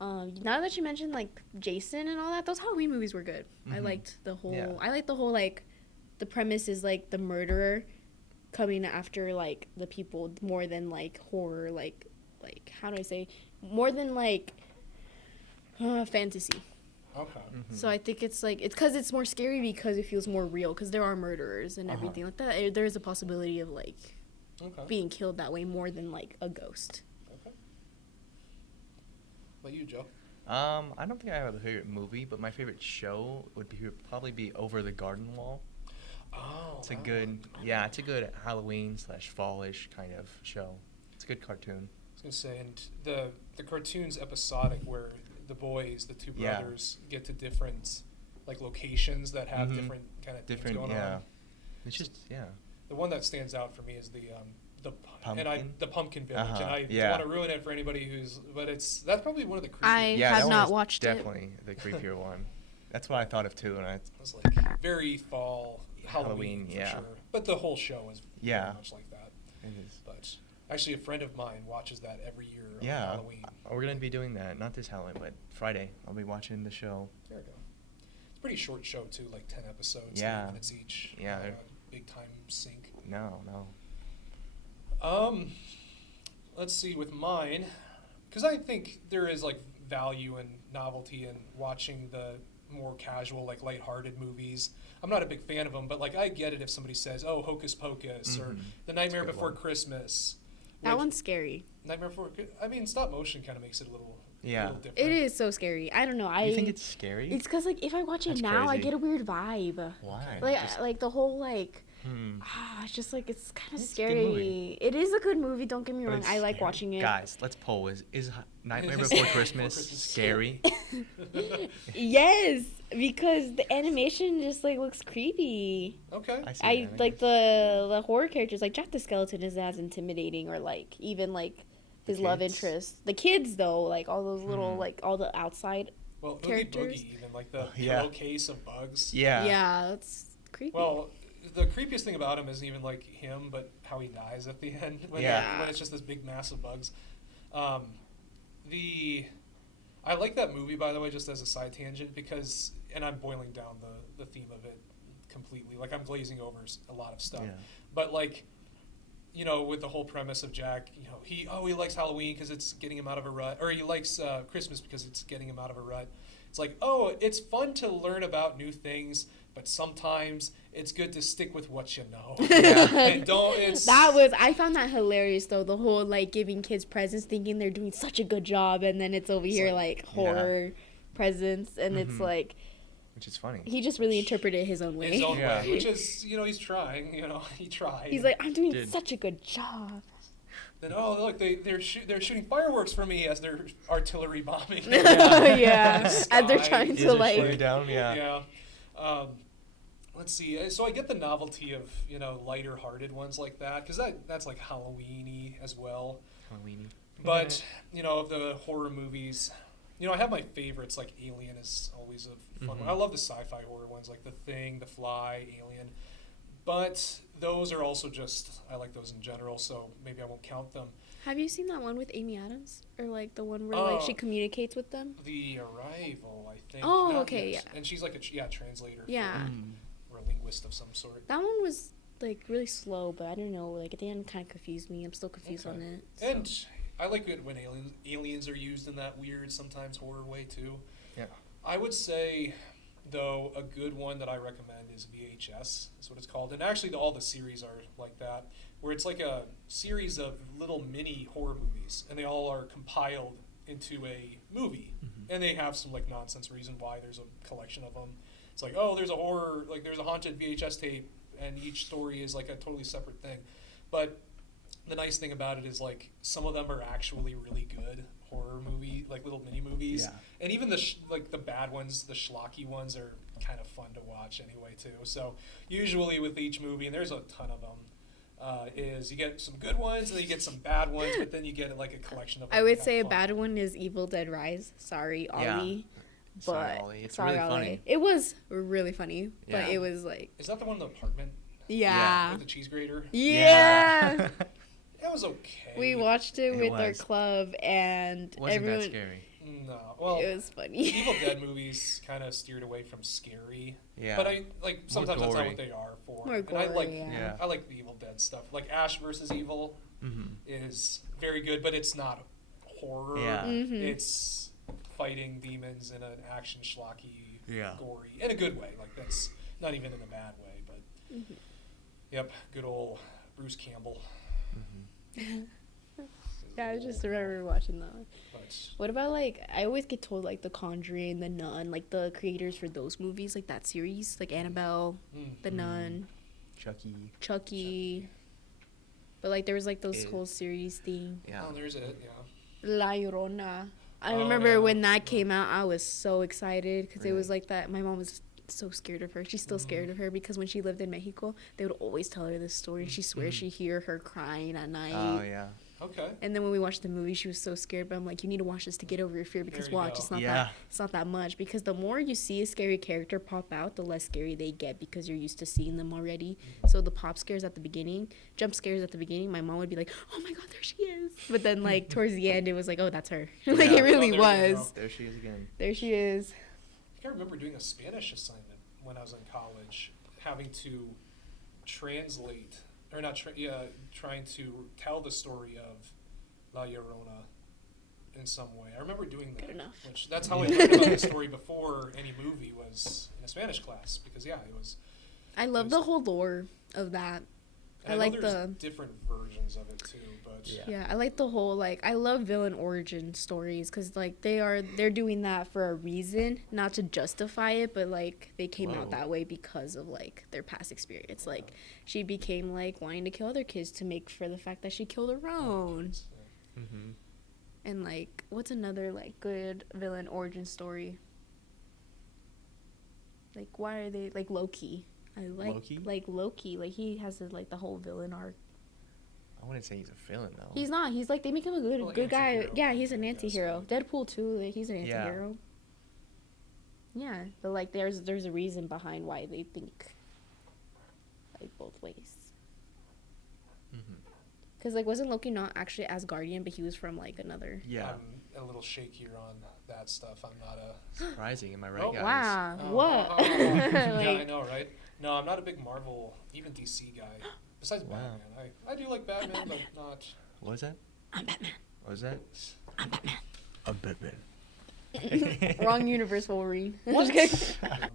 Now that you mentioned like Jason and all that, those Halloween movies were good. I Mhm. liked the whole. Yeah. I liked the whole like, the premise is like the murderer coming after like the people more than like horror like how do I say more than like fantasy. Okay. Mhm. So I think it's like it's because it's more scary because it feels more real because there are murderers and Uh-huh. everything like that. There is a possibility of like Okay. being killed that way more than like a ghost. Okay. What about you, Joe? I don't think I have a favorite movie, but my favorite show would probably be Over the Garden Wall. Oh. It's a wow. good, yeah, it's a good Halloween/fallish kind of show. It's a good cartoon. I was gonna say, and the cartoon's episodic where the boys, the two Yeah. brothers, get to different like locations that have Mhm. different kind of things Different, going yeah. on. It's just, yeah. The one that stands out for me is the Pumpkin? the Pumpkin Village, and Uh-huh, I don't yeah. want to ruin it for anybody but that's probably one of the creepier. I Yeah, have that one not is watched it. definitely the creepier one. That's what I thought of too, and I It's like very fall Halloween for yeah. sure, but the whole show is Yeah. very much like that. it is. But actually, a friend of mine watches that every year on Yeah, Halloween. we're gonna be doing that. Not this Halloween, but Friday. I'll be watching the show. There we go. It's a pretty short show too, like 10 episodes, Yeah. 30 minutes each. Yeah, they're- Big time sync. No. Let's see with mine, because I think there is like value and novelty in watching the more casual, like lighthearted movies. I'm not a big fan of them, but like I get it if somebody says, "Oh, Hocus Pocus" or Mhm. The Nightmare That's a good Before one. Christmas. That which- one's scary. Nightmare Before. I mean, stop motion kind of makes it a little Yeah. different. It is so scary. I don't know. You think it's scary? It's because like if I watch it That's now, I crazy. get a weird vibe. Why? Like Just- like the whole like hmm. it's just like it's kind of It's a good scary. movie. It is a good movie. Don't get me But wrong. it's I like scary. watching it. Guys, let's poll. Is Nightmare Is Before Nightmare Christmas Before Christmas scary? Yes, because the animation just like looks creepy. Okay. I see I that, like guess. the horror characters. Like Jack the Skeleton isn't as intimidating, or like even like The his love kids? interest. The kids though, like all those little Mhm. like all the outside. Well, Oogie characters. Boogie, even like the Yeah. pillowcase of bugs. Yeah. Yeah, that's creepy. Well, the creepiest thing about him isn't even like him, but how he dies at the end when, Yeah. when it's just this big mass of bugs. I like that movie, by the way, just as a side tangent, because, and I'm boiling down the theme of it completely. Like I'm glazing over a lot of stuff, Yeah. but like, you know, with the whole premise of Jack, you know, he likes Halloween because it's getting him out of a rut, or he likes Christmas because it's getting him out of a rut. It's like, oh, it's fun to learn about new things, but sometimes it's good to stick with what you know. And don't. I found that hilarious though. The whole like giving kids presents, thinking they're doing such a good job, and then it's over here like horror presents, and it's Mhm. like Which is funny. he just really interpreted it his own way. his own Yeah. way, which is, you know, he's trying. You know, he tried. He's like, I'm doing Dude. such a good job. Then look, they're shooting fireworks for me as they're artillery bombing. Yeah, the as they're sky. trying Is to it shoot you like. down? Yeah. Yeah. Let's see. So I get the novelty of, you know, lighter-hearted ones like that, because that's like Halloween-y as well. Halloweeny. But you know, of the horror movies, you know, I have my favorites. Like Alien is always a fun Mhm. one. I love the sci-fi horror ones, like The Thing, The Fly, Alien. But those are also just, I like those in general, so maybe I won't count them. Have you seen that one with Amy Adams, or like the one where like she communicates with them? The Arrival, I think. Oh, Not okay, yet. yeah. And she's like a translator. Yeah. Mm. Or a linguist of some sort. That one was like really slow, but I don't know. Like at the end, kind of confused me. I'm still confused Okay. on it. So. And I like it when aliens are used in that weird, sometimes horror way too. Yeah. I would say, though, a good one that I recommend is VHS. Is what it's called, and actually, all the series are like that, where it's like a series of little mini horror movies, and they all are compiled into a movie, and they have some like nonsense reason why there's a collection of them. It's like, oh, there's a horror, like there's a haunted VHS tape, and each story is like a totally separate thing, but the nice thing about it is like some of them are actually really good horror movie, like little mini movies, Yeah. and even like the bad ones, the schlocky ones are kind of fun to watch anyway too. So usually with each movie, and there's a ton of them, is you get some good ones and then you get some bad ones, but then you get like a collection of them. I would that say a fun. bad one is Evil Dead Rise. Sorry, Yeah. Ollie. Sorry, But Ollie. It's sorry, really Ollie. funny. It was really funny, Yeah. but it was like Is that the one in the apartment yeah. with the cheese grater? Yeah. It was okay. We watched it It with our was. club, and Wasn't everyone. that scary? No, well, It was funny. Evil Dead movies kind of steered away from scary. Yeah. But I like sometimes that's not gory. what they are for. More And I like gory, Yeah. I like the Evil Dead stuff. Like Ash versus Evil Mm-hmm. is very good, but it's not horror. Yeah. Mhm. It's fighting demons in an action schlocky, Yeah. gory, in a good way. Like that's not even in a bad way, but Mhm. yep, good old Bruce Campbell. Mm-hmm. Yeah, I just remember watching that one. But What about like I always get told like The Conjuring, The Nun, like the creators for those movies, like that series, like Annabelle, The Nun, Chucky. Chucky. But like there was like those It- whole series thing. Yeah. oh, there's it. Yeah. La Llorona. I Oh, remember yeah. when that Yeah. came out, I was so excited because it was Really? like that. My mom was so scared of her. She's still scared of her because when she lived in Mexico, they would always tell her this story. She swears she hear her crying at night. Oh yeah. Okay. And then when we watched the movie, she was so scared. But I'm like, you need to watch this to get over your fear because There you watch, go. it's not that much. Because the more you see a scary character pop out, the less scary they get because you're used to seeing them already. So the pop scares at the beginning, jump scares at the beginning, my mom would be like, oh my god, there she is. But then like towards the end, it was like, oh, that's her. Like it really Oh, there you was. go. There she is again. There she is. I think I remember doing a Spanish assignment when I was in college, having to translate, or not, trying to tell the story of La Llorona in some way. I remember doing that. Good enough. Which that's how I learned about the story before any movie was in a Spanish class, because it was. I love the whole lore of that. I know like there's the different versions of it too, but yeah, I like the whole like I love villain origin stories because like they're doing that for a reason, not to justify it, but like they came out that way because of like their past experience. Like she became like wanting to kill other kids to make for the fact that she killed her own. Mm-hmm. And like what's another like good villain origin story? Like why are they like Loki? I like Loki. Like he has like the whole villain arc. I wouldn't say he's a villain though. He's not. He's like they make him a good guy. anti-hero. Yeah, he's an anti-hero. Deadpool too. Like, he's an Yeah. anti-hero. Yeah, but like there's a reason behind why they think like both ways. Mm-hmm. Cause like wasn't Loki not actually Asgardian, but he was from like another. Yeah. I'm a little shakier on that stuff. I'm not a. Surprising, am I right, Oh, guys? Wow. Oh, What? yeah, Like, I know, right? No, I'm not a big Marvel, even DC guy. Besides Wow. Batman, I do like Batman, but not. What was that? I'm Batman. What was that? I'm Batman. I'm Batman. Wrong universe, Wolverine. What? Just kidding.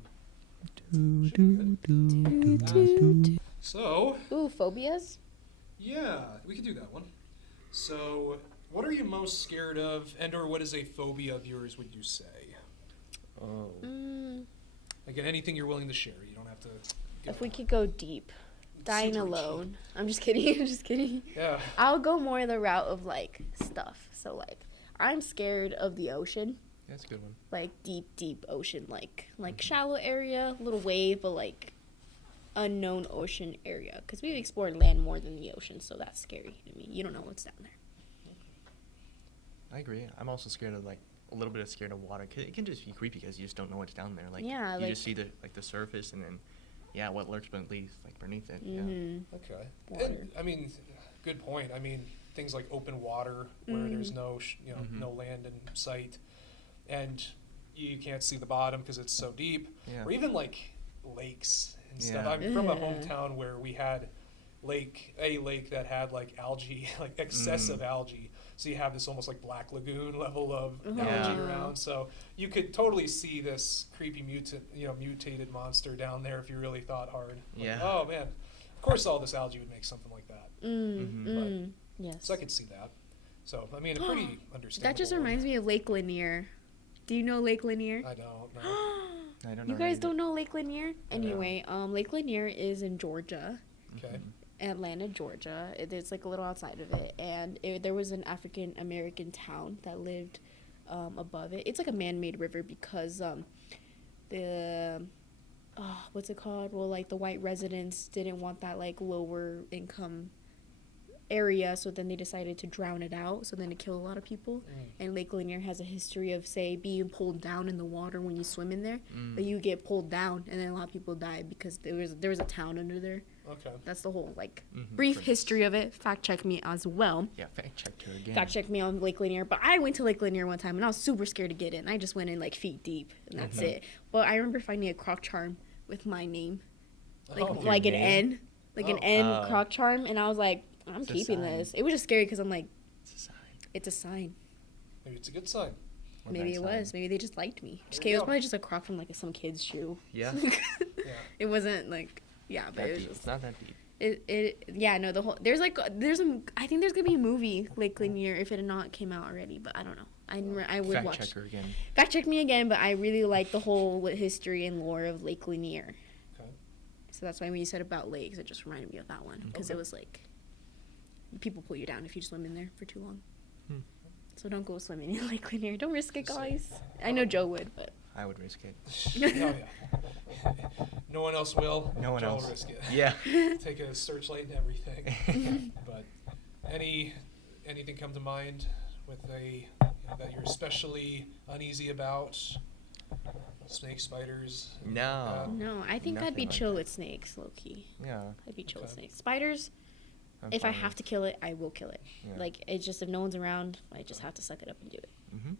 So, Ooh, phobias. yeah, we could do that one. So, what are you most scared of, and/or what is a phobia of yours? Would you say? Oh. Again, anything you're willing to share. You don't have to. If we could go deep, dying Super alone. I'm just kidding. I'm just kidding. cheap. Yeah. I'll go more the route of like stuff. So like I'm scared of the ocean, That's a good one. like deep ocean, like shallow area, little wave, but like unknown ocean area. Because we've explored land more than the ocean, so that's scary to me. You don't know what's down there. I agree. I'm also scared of like a little bit of scared of water. 'Cause it can just be creepy because you just don't know what's down there. Like Yeah, you like- just see the surface and then what lurks beneath it. Mm-hmm. Okay. Water. And, I mean, good point. I mean, things like open water where there's no, no land in sight, and you can't see the bottom because it's so deep. Yeah. Or even like lakes and stuff. Yeah. I'm from a Yeah. hometown where we had a lake that had like algae, like excessive algae. So you have this almost like black lagoon level of algae Yeah. around. So you could totally see this creepy mutated monster down there if you really thought hard. Like, Yeah. oh man, of course all this algae would make something like that. Yes. So I could see that. So I mean, pretty understandable. That just reminds me of Lake Lanier. Do you know Lake Lanier? I don't know. I don't know. You guys don't know Lake Lanier? Anyway, Lake Lanier is in Georgia. Okay. Atlanta, Georgia. It's like a little outside of it, and there was an African American town that lived above it. It's like a man-made river because what's it called? Well, like the white residents didn't want that like lower income area, so then they decided to drown it out, so then it killed a lot of people. And Lake Lanier has a history of say being pulled down in the water when you swim in there, but you get pulled down and then a lot of people died because there was a town under there. Okay. That's the whole like brief history of it. Fact check me as well. Yeah, fact checked her again. Fact check me on Lake Lanier. But I went to Lake Lanier one time and I was super scared to get in. I just went in like feet deep and that's it. But I remember finding a croc charm with my name, like Oh. like an name? N, like an Oh. N croc charm, and I was like, I'm It's a keeping sign. this. It was just scary because I'm like, It's a sign. it's a sign. Maybe it's a good sign. What Maybe nice it sign. was. Maybe they just liked me. Just There kidding. you It was go. probably just a croc from like some kid's shoe. Yeah. Yeah. It wasn't like but That it was deep. just. It's not that deep. The whole I think there's gonna be a movie Lake Lanier if it had not came out already, but I don't know. I would Fact watch. check her again. Fact check me again, but I really like the whole history and lore of Lake Lanier. Okay. So that's why when you said about lakes, it just reminded me of that one because Okay. it was like people pull you down if you swim in there for too long. Hmm. So don't go swimming in Lake Lanier. Don't risk it, Just guys. saying. I know Joe would, but I would risk it. Oh, yeah. No one else will. No one Joe else. will risk it. Yeah. Take a searchlight and everything. But anything come to mind with that you're especially uneasy about? Snakes, spiders? No. No, I think I'd be Nothing like chill that. with snakes, low key. Yeah. I'd be chill with Okay. snakes. Spiders, I'm if I fine have with- to kill it, I will kill it. Yeah. Like, it's just if no one's around, I just have to suck it up and do it. Mhm.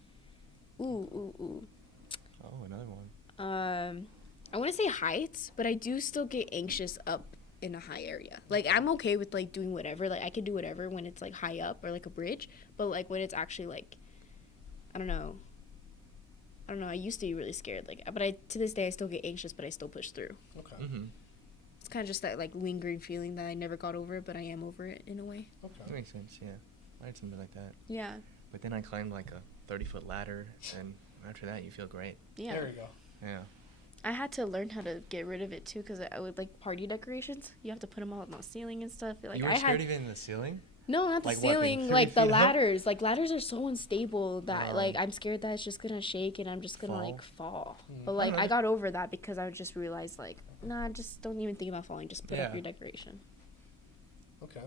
Ooh. Oh, another one. I want to say heights, but I do still get anxious up in a high area. Like, I'm okay with, like, doing whatever. Like, I could do whatever when it's, like, high up or, like, a bridge. But, like, when it's actually, like, I don't know. I used to be really scared. Like, but to this day, I still get anxious, but I still push through. Okay. Mhm. It's kind of just that, like, lingering feeling that I never got over, but I am over it in a way. That Okay. makes sense. Yeah. I had something like that. Yeah. But then I climbed like a 30-foot ladder, and after that, you feel great. Yeah. There you go. Yeah. I had to learn how to get rid of it, too, because I would, like, party decorations. You have to put them all on the ceiling and stuff. Like, You were scared even in the ceiling? No, not the Like what, being ceiling, 30 like the feet up? ladders. Like, ladders are so unstable that, Oh. like, I'm scared that it's just gonna shake and I'm just gonna, Fall? like, fall. Mm. But, like, I Alright. got over that because I just realized, like, nah, just don't even think about falling. Just put up Yeah. your decoration. Okay.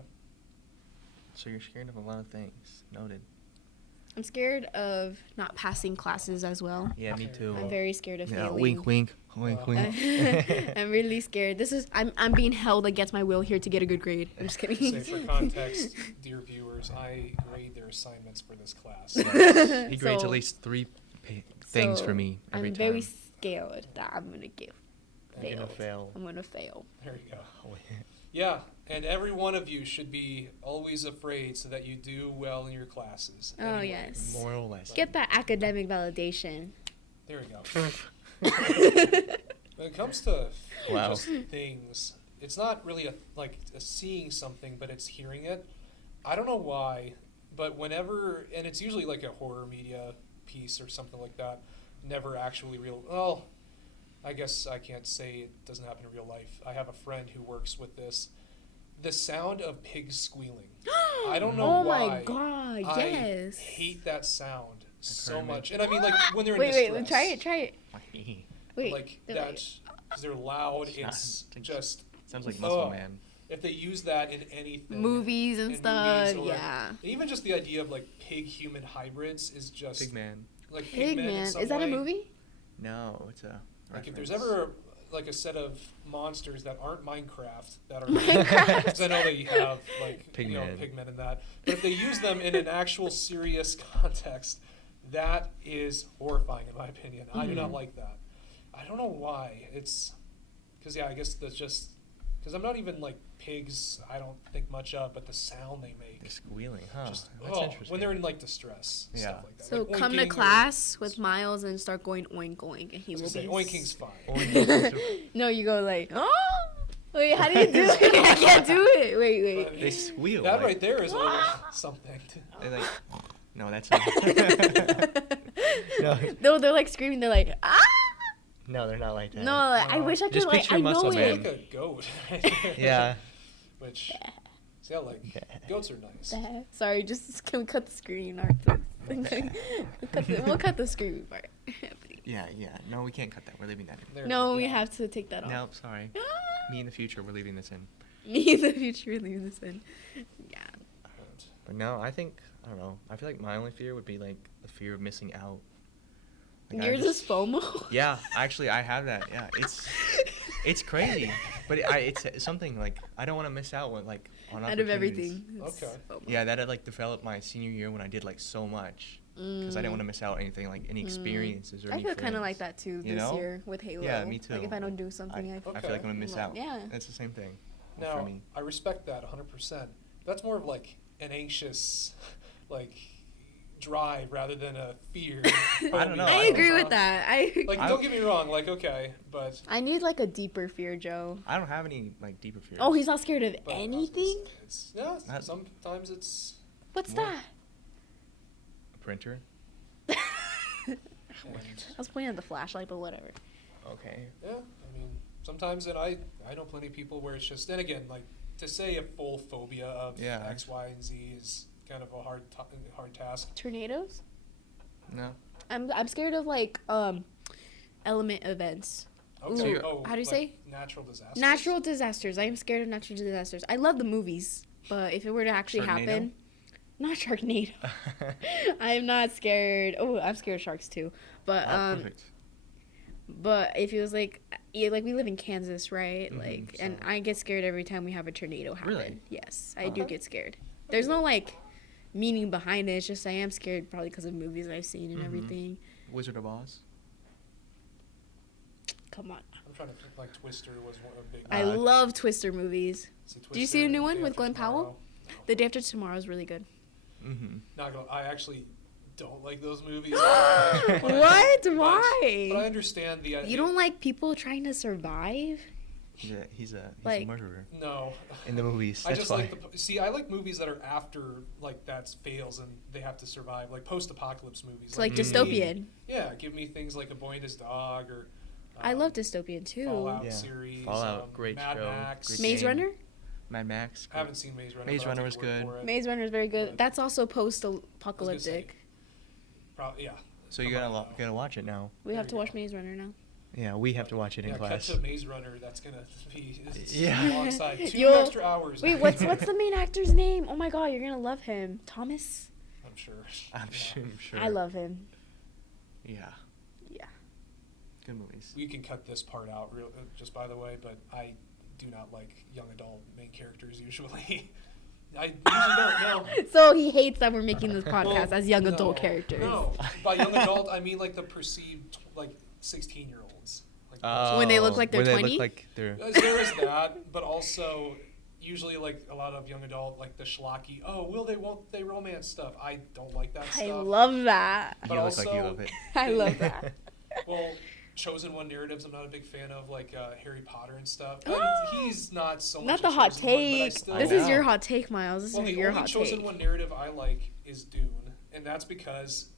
So you're scared of a lot of things. Noted. I'm scared of not passing classes as well. Yeah, me too. I'm very scared of Yeah, failing. wink, wink, wink, wink. I'm really scared. I'm being held against my will here to get a good grade. I'm just Say kidding. for context, dear viewers, I grade their assignments for this class. He grades So- at least 3 things so for me every I'm time. very scared that I'm gonna get You're gonna failed. fail. I'm gonna fail. There you go. Yeah, and every one of you should be always afraid so that you do well in your classes. Oh, Anyway, yes. Moral lesson. Get that academic validation. There we go. When it comes to Wow. just things, it's not really a seeing something, but it's hearing it. I don't know why, but whenever, and it's usually like a horror media piece or something like that, never actually real. Well, I guess I can't say it doesn't happen in real life. I have a friend who works with this. The sound of pigs squealing. I don't know Oh why. my god, I yes. hate that sound so heard of it. much. And I mean, like, when they're in Wait, distress. try it. Wait. Like, wait. that, because they're loud, It's not- it's it's- just, Sounds like Muscle Oh. Man. if they use that in anything. Movies and in stuff, movies or- yeah. Even just the idea of, like, pig-human hybrids is just, Big Man. like, Pigman. in some Is that a way. movie? No, it's a. Like, if there's reference. ever, like, a set of monsters that aren't Minecraft, that are Minecraft. because I know that you have, like, Pigmen. pigmen and that. But if they use them in an actual serious context, that is horrifying, in my opinion. I do not Mhm. like that. I don't know why. It's because, yeah, I guess that's just because I'm not even like pigs. I don't think much of, but the sound they make. The squealing, huh? Just That's interesting. when they're in like distress, Yeah. stuff like that. So Like come to oinking or- class with Miles and start going oink oink, and he I was will gonna be. say, oinking's fine. Oink. No, you go like, oh. Wait, how do you do it? I can't do it. Wait. But They squeal. that like, right there is a little something. They like. No, that's not. No, they're like screaming. They're like, ah. No, they're not like that. No, I wish I could. Just Like, picture I know Muscle It's Man. it. like a goat. Right there. Yeah. Which, see how like goats are nice. Sorry, just can we cut the screen or we'll cut the screen part. Yeah. No, we can't cut that. We're leaving that in. There No, we go. have to take that off. Nope, sorry. Me in the future, we're leaving this in. Me in the future, leave this in. Yeah. But no, I don't know. I feel like my only fear would be like the fear of missing out. Like, You're just FOMO. Yeah, actually, I have that. Yeah, it's crazy, but it's something like I don't want to miss out on like on Out of opportunities. everything. It's Okay. FOMO. Yeah, that had like developed my senior year when I did like so much because I didn't want to miss out anything like any experiences or I any feel kind of like friends. that too You this know? year with Halo. Yeah, me too. Like if I don't do something, I I feel like Okay. I'm gonna miss Well, out. yeah. It's the same thing for Now, me. I respect that 100%. That's more of like an anxious, like, drive rather than a fear. I don't know. I agree with that. Like, don't get me wrong. Like, okay, but I need like a deeper fear, Joe. I don't have any like deeper fears. Oh, he's not scared of but anything. It's, yeah. Not- Sometimes it's. What's What? that? a printer. And, I was pointing at the flashlight, but whatever. Okay. yeah, I mean, sometimes, and I know plenty of people where it's just. And again, like to say a full phobia of Yeah. X, Y, and Z is kind of a hard task. Tornadoes? No. I'm scared of like element events. Okay. Ooh, how do you say? Natural disasters. Natural disasters. I am scared of natural disasters. I love the movies, but if it were to actually happen, not Sharknado. I'm not scared. Oh, I'm scared of sharks too. But Perfect. but if it was like, yeah, like we live in Kansas, right? Mhm, Like, so- and I get scared every time we have a tornado happen. Really? Yes, I do get scared. There's no like meaning behind it. It's just I am scared probably because of movies I've seen and everything. Wizard of Oz. Come on. I'm trying to think, like Twister was a big. I love Twister movies. See, Did you see the new one Day with After Glenn Powell? Tomorrow? No. The Day After Tomorrow is really good. Mm-hmm. Not gonna. I actually don't like those movies. What? Why? But I understand the. You don't like people trying to survive? He's a Like- murderer No. in the movies. I That's just why. like see. I like movies that are after like that fails and they have to survive, like post-apocalypse movies. It's like Mm. dystopian. Yeah, give me things like A Boy and His Dog or. I love dystopian too. Fallout Yeah. series. Fallout, great Mad show, Max. great Maze game. Runner? Mad Max. I haven't seen Maze Runner. Maze but I'll Runner take was your word good. for it. Maze Runner is very good. But- That's also I was post-apocalyptic. Yeah. So you gotta watch it now. We There have you to watch go. Maze Runner now. Yeah, we have to watch it in Yeah, class. cut to Maze Runner. That's gonna be Yeah. alongside 2 You'll- extra hours. Wait, what's the main actor's name? Oh my god, you're gonna love him. Thomas? I'm sure. I'm Yeah. sure. I love him. Yeah. Yeah. Good movies. We can cut this part out, just by the way, but I do not like young adult main characters usually. I usually don't know. So he hates that we're making this podcast Well, as young no, adult characters. No, by young adult I mean like the perceived like 16-year-olds. Like When they look like they're when 20? They look like they're. there is that, but also usually like a lot of young adult like the schlocky. Oh, won't they romance stuff? I don't like that stuff. I love that. But You look like you also- love it. I love that. Well, chosen one narratives. I'm not a big fan of like Harry Potter and stuff. And he's not so much. Not a the hot chosen one, but I take. still- This I is know. your hot take, Miles. This Well, is the your only hot chosen take. one narrative I like is Dune, and that's because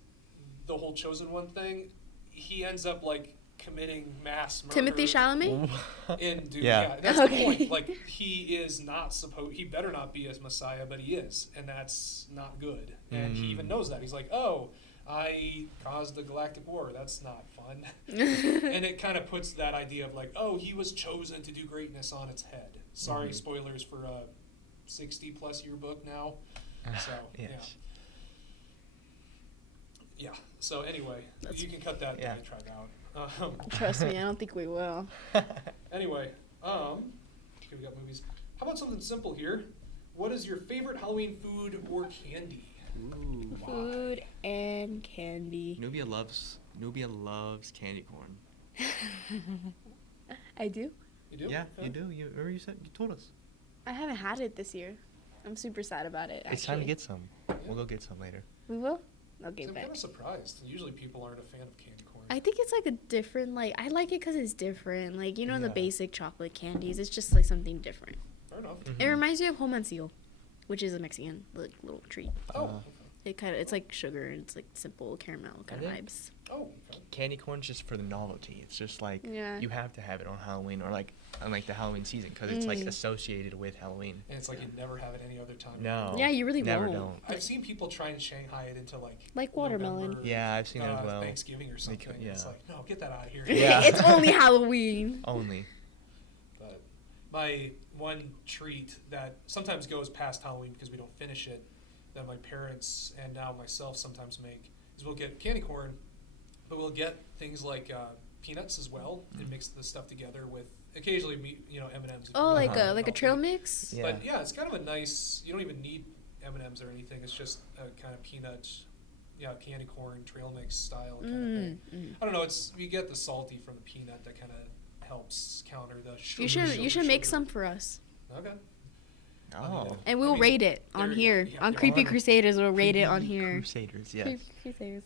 the whole chosen one thing, he ends up like committing mass murder. Timothy Chalamet? In Dune, Yeah. yeah, that's Okay. the point. Like he is not supposed. He better not be as Messiah, but he is, and that's not good. And he even knows that. He's like, oh, I caused a galactic war. That's not fun. And it kind of puts that idea of like, oh, he was chosen to do greatness on its head. Sorry, spoilers for a 60+ year book now. So Yes. yeah. So anyway, That's- you can cut that Yeah. diatribe out. Trust me, I don't think we will. Anyway, okay, we got movies. How about something simple here? What is your favorite Halloween food or candy? Ooh. Food and candy. Nubia loves candy corn. I do. You do? Yeah, Okay. you do. You remember you told us. I haven't had it this year. I'm super sad about it. It's time to actually. get some. We'll go get some later. We will? Okay, So I'm back. kind of surprised. Usually people aren't a fan of candy corn. I think it's like a different, like, I like it because it's different. Like, you know, the Yeah. basic chocolate candies. It's just like something different. Fair enough. Mhm. It reminds me of Homancillo, which is a Mexican like, little treat. Oh, Uh, It's like sugar and it's like simple caramel kind of think- vibes. oh, okay. Candy corn's just for the novelty. It's just like Yeah. you have to have it on Halloween or like on like the Halloween season because it's like Mm. associated with Halloween. And it's like you'd never have it any other time. No. Yeah, you really never won't. don't. I've seen people try and Shanghai it into Like watermelon. November, Yeah, I've seen it as well. Thanksgiving or something. yeah. It's like, no, get that out of here. Yeah. It's only Halloween. Only. But my one treat that sometimes goes past Halloween because we don't finish it, that my parents and now myself sometimes make, is we'll get candy corn, but we'll get things like peanuts as well and mix the stuff together with occasionally M&Ms. if Oh, you like want a like a healthy. trail mix. Yeah. But yeah, it's kind of a nice. You don't even need M&Ms or anything. It's just a kind of peanut, candy corn trail mix style kind of thing. Mm. I don't know. It's you get the salty from the peanut that kind of helps counter the sugar. You should make sugar. some for us, Okay. Oh. and we'll mean, rate it on there- here yeah, on yeah. Creepy On Crusaders. We'll rate it on Creepy here. Crusaders, yes. Creepy Crusaders.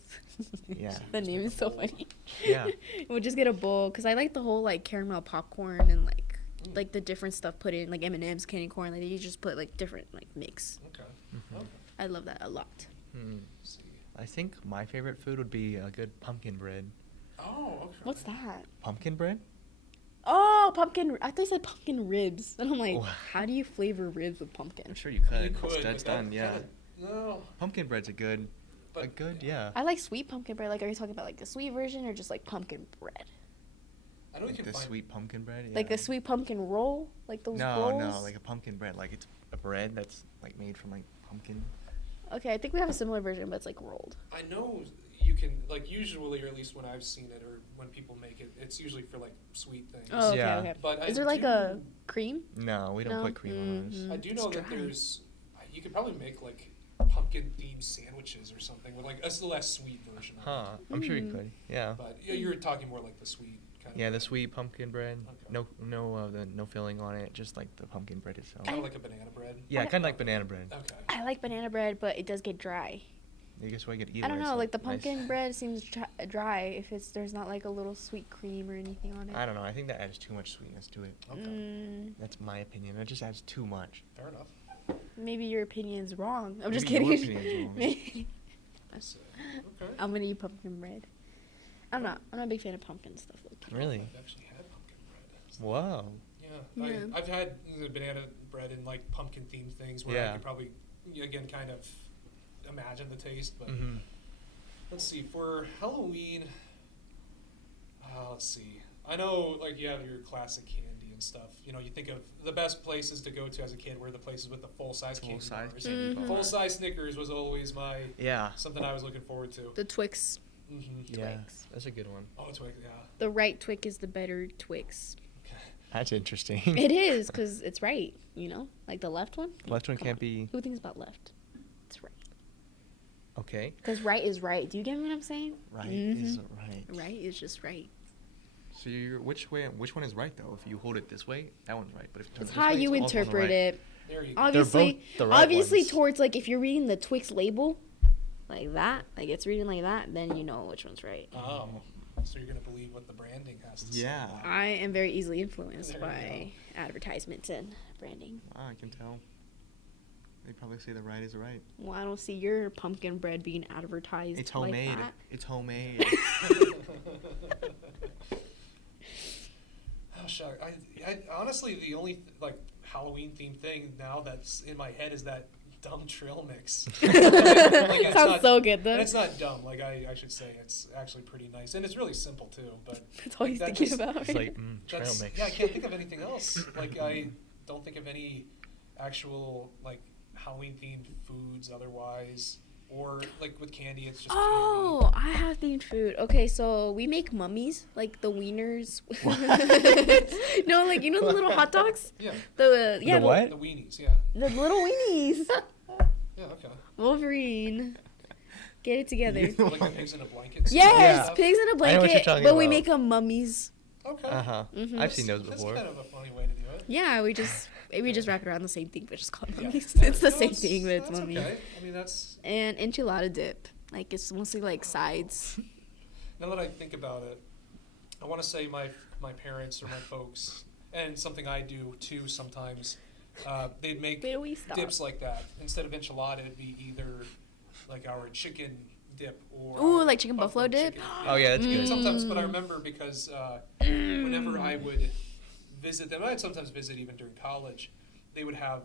Yeah. The name is so funny. Yeah. We'll just get a bowl because I like the whole like caramel popcorn and like Mm. like the different stuff put in like M&Ms, candy corn. Like you just put like different like mix. Okay. Mhm. Okay. I love that a lot. Hmm. Let's see. I think my favorite food would be a good pumpkin bread. Oh, okay. What's that? Pumpkin bread? Oh, pumpkin! I thought you said pumpkin ribs, and I'm like, Oh. how do you flavor ribs with I'm pumpkin? sure you You could. could, That's but that done, yeah. kinda- no. Pumpkin bread's a good, But yeah. I like sweet pumpkin bread. Like, are you talking about like the sweet version or just like pumpkin bread? I know you Like can the find. sweet pumpkin bread. Like yeah. a sweet pumpkin roll, like those No, rolls. like a pumpkin bread. Like it's a bread that's like made from like pumpkin. Okay, I think we have a similar version, but it's like rolled. I know you can, like, usually, or at least when I've seen it, or when people make it, it's usually for like sweet things. Oh, okay, Yeah. okay. But Is there like a cream? No, we don't No? put cream on ours. I do know It's that dry. there's, you could probably make like pumpkin themed sandwiches or something with like a less sweet version of Huh? it. I'm sure you Mm. could. Yeah. But yeah, you're talking more like the sweet kind Yeah, of. the sweet pumpkin bread. Okay. No filling on it. Just like the pumpkin bread itself. Kind of like a banana bread. Yeah, I- kind of like banana bread. Okay. I like banana bread, but it does get dry. I guess what I could eat. I don't it's, know, like the nice. pumpkin bread seems dry if there's not like a little sweet cream or anything on it. I don't know. I think that adds too much sweetness to it. Okay. That's my opinion. It just adds too much. Fair enough. Maybe your opinion's wrong. I'm just Maybe kidding. your opinion's wrong. Maybe- So, okay. I'm gonna eat pumpkin bread. I'm not a big fan of pumpkin stuff. Though. Really? I've actually had pumpkin bread. Whoa. Yeah. Yeah. I've had the banana bread and like pumpkin themed things where I Yeah. could probably, again, kind of imagine the taste. But Mm-hmm. let's see. For Halloween, let's see. I know, like, you have your classic candy and stuff. You know, you think of the best places to go to as a kid were the places with the full-size candy Full-size bars. candy Mhm. bar. Full-size Snickers was always Yeah. something I was looking forward to. The Twix. Yeah. Twix. That's a good one. Oh, it's like, yeah. The right Twix is the better Twix. Okay. That's interesting. It is, because it's right, you know? Like the left one? Left one Come can't on. be. Who thinks about left? It's right. Okay. Because right is right. Do you get what I'm saying? Right is Mhm. right. Right is just right. So which one is right though? If you hold it this way, that one's right. But if you turn It's it this how way, you it's also on the interpret right. it. There you go. Obviously, both the right obviously ones. towards like if you're reading the Twix label, like that, like it's reading like that, then you know which one's right. Oh, so you're gonna believe what the branding has to say. Yeah. I am very easily influenced There you by advertisements and branding. Wow, I can tell. They probably say the right is right. Well, I don't see your pumpkin bread being advertised. It's homemade. Like that. It's homemade. Oh, shuck. I honestly, the only like Halloween themed thing now that's in my head is that dumb trail mix. It's Sounds not- so good though. And it's not dumb. Like I should say, it's actually pretty nice, and it's really simple too. But That's all he's that thinking just- about. It's like trail that's, mix. yeah, I can't think of anything else. Like I don't think of any actual like Halloween themed foods otherwise, or like with candy, it's just Oh, I have themed food. Okay, so we make mummies, like the wieners. No, like you know the little hot dogs. candy. The what? The weenies, yeah, The little weenies. yeah, okay. Wolverine. Get it together. Like the pigs in a blanket. Yes, Yeah. pigs in a I know what you're blanket, talking but we about. make them mummies. Okay. Uh huh. Mhm. I've seen those That's before. kind of a funny way to do it. Yeah, we just wrap it around the same thing, but just call it Yeah. mummies. Yeah. It's the No, same thing, but it's that's mummies. okay. I mean, that's And enchilada dip, like it's mostly like sides. now that I think about it, I want to say my parents or my folks, and something I do too sometimes. They'd make Where do we stop? dips like that. Instead of enchilada, it'd be either like our chicken dip or Ooh, our like chicken buffalo dip? chicken. Oh yeah, that's And good. sometimes, but I Mm. remember because whenever I would visit them, I'd sometimes visit even during college. They would have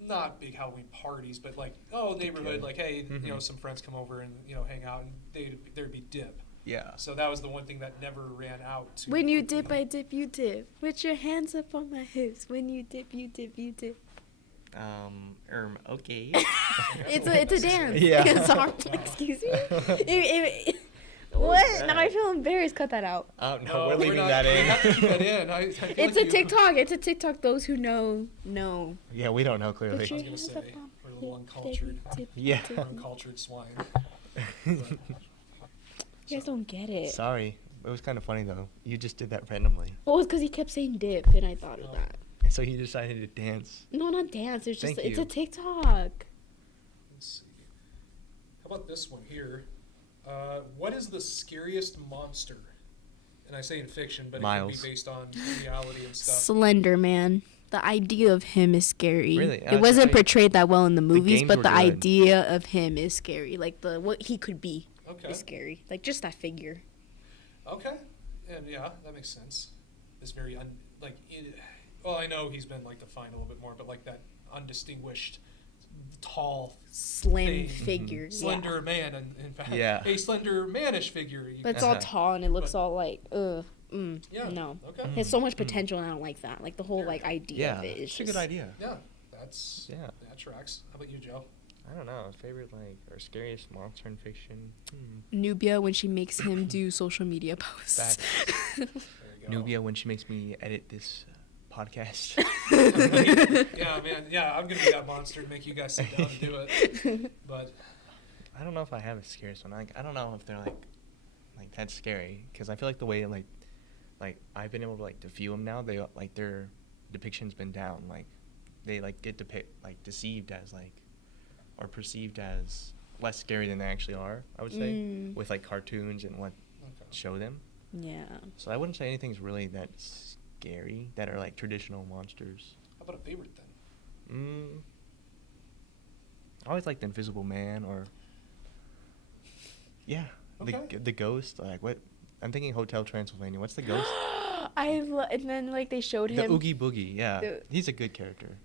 not big Halloween parties, but like neighborhood, like hey, you know, Mhm. some friends come over and hang out, and there'd be dip. Yeah. So that was the one thing that never ran out. Too When you quickly. dip, I dip, you dip. Put your hands up on my hips. When you dip, you dip, you dip. Okay. It's a dance. Yeah. It's hard. Excuse me. What? Now I feel embarrassed. Cut that out. Oh no, No, we're leaving not- that we in. have to keep that in. I feel It's like a you- TikTok. It's a TikTok. Those who know. Yeah, we don't know Put clearly. I was your gonna hands say, up on we're a my little hips, uncultured. dip, dip, Yeah. dip. We're uncultured swine. You guys don't get it. Sorry, it was kind of funny though. You just did that randomly, Well, it's because he kept saying dip, and I thought of Oh. that. and so you decided to dance. No, not dance. It's just Thank it's you. a TikTok. Let's see. How about this one here? What is the scariest monster? And I say in fiction, but it Miles. could be based on reality and stuff. Slender Man. The idea of him is scary. Really? It wasn't portrayed that well in the movies, games but were the good. idea of him is scary. Like what he could be Okay. is scary. Like just that figure. Okay. And yeah, that makes sense. This very well, I know he's been like defined a little bit more, but like that undistinguished, tall, Slim Thing. figure. yeah. slender man, and in fact, Yeah. a slender manish figure. But it's all Uh-huh. tall and it looks But- all like ugh. Yeah. No. Okay. It has so much potential, and I don't like that. Like the whole like idea Yeah, of it is it's a just good idea. Yeah. That's Yeah. that tracks. How about you, Joe? I don't know. Favorite like or scariest monster in fiction. Nubia when she makes him do social media posts. There you go. Nubia when she makes me edit this podcast. Yeah, man. Yeah, I'm gonna be that monster to make you guys sit down and do it. But I don't know if I have a scariest one. Like I don't know if they're like that's scary because I feel like the way like I've been able to like to view them now. They like their depiction's been down. Like they like get deceived as like or perceived as less scary than they actually are. I would say with like cartoons and what show them. Yeah. So I wouldn't say anything's really that scary that are like traditional monsters. how about a favorite then? I always like the Invisible Man or Okay. the ghost. Like what? I'm thinking Hotel Transylvania. What's the ghost? And then like they showed The him. Oogie Boogie. Yeah, The- he's a good character.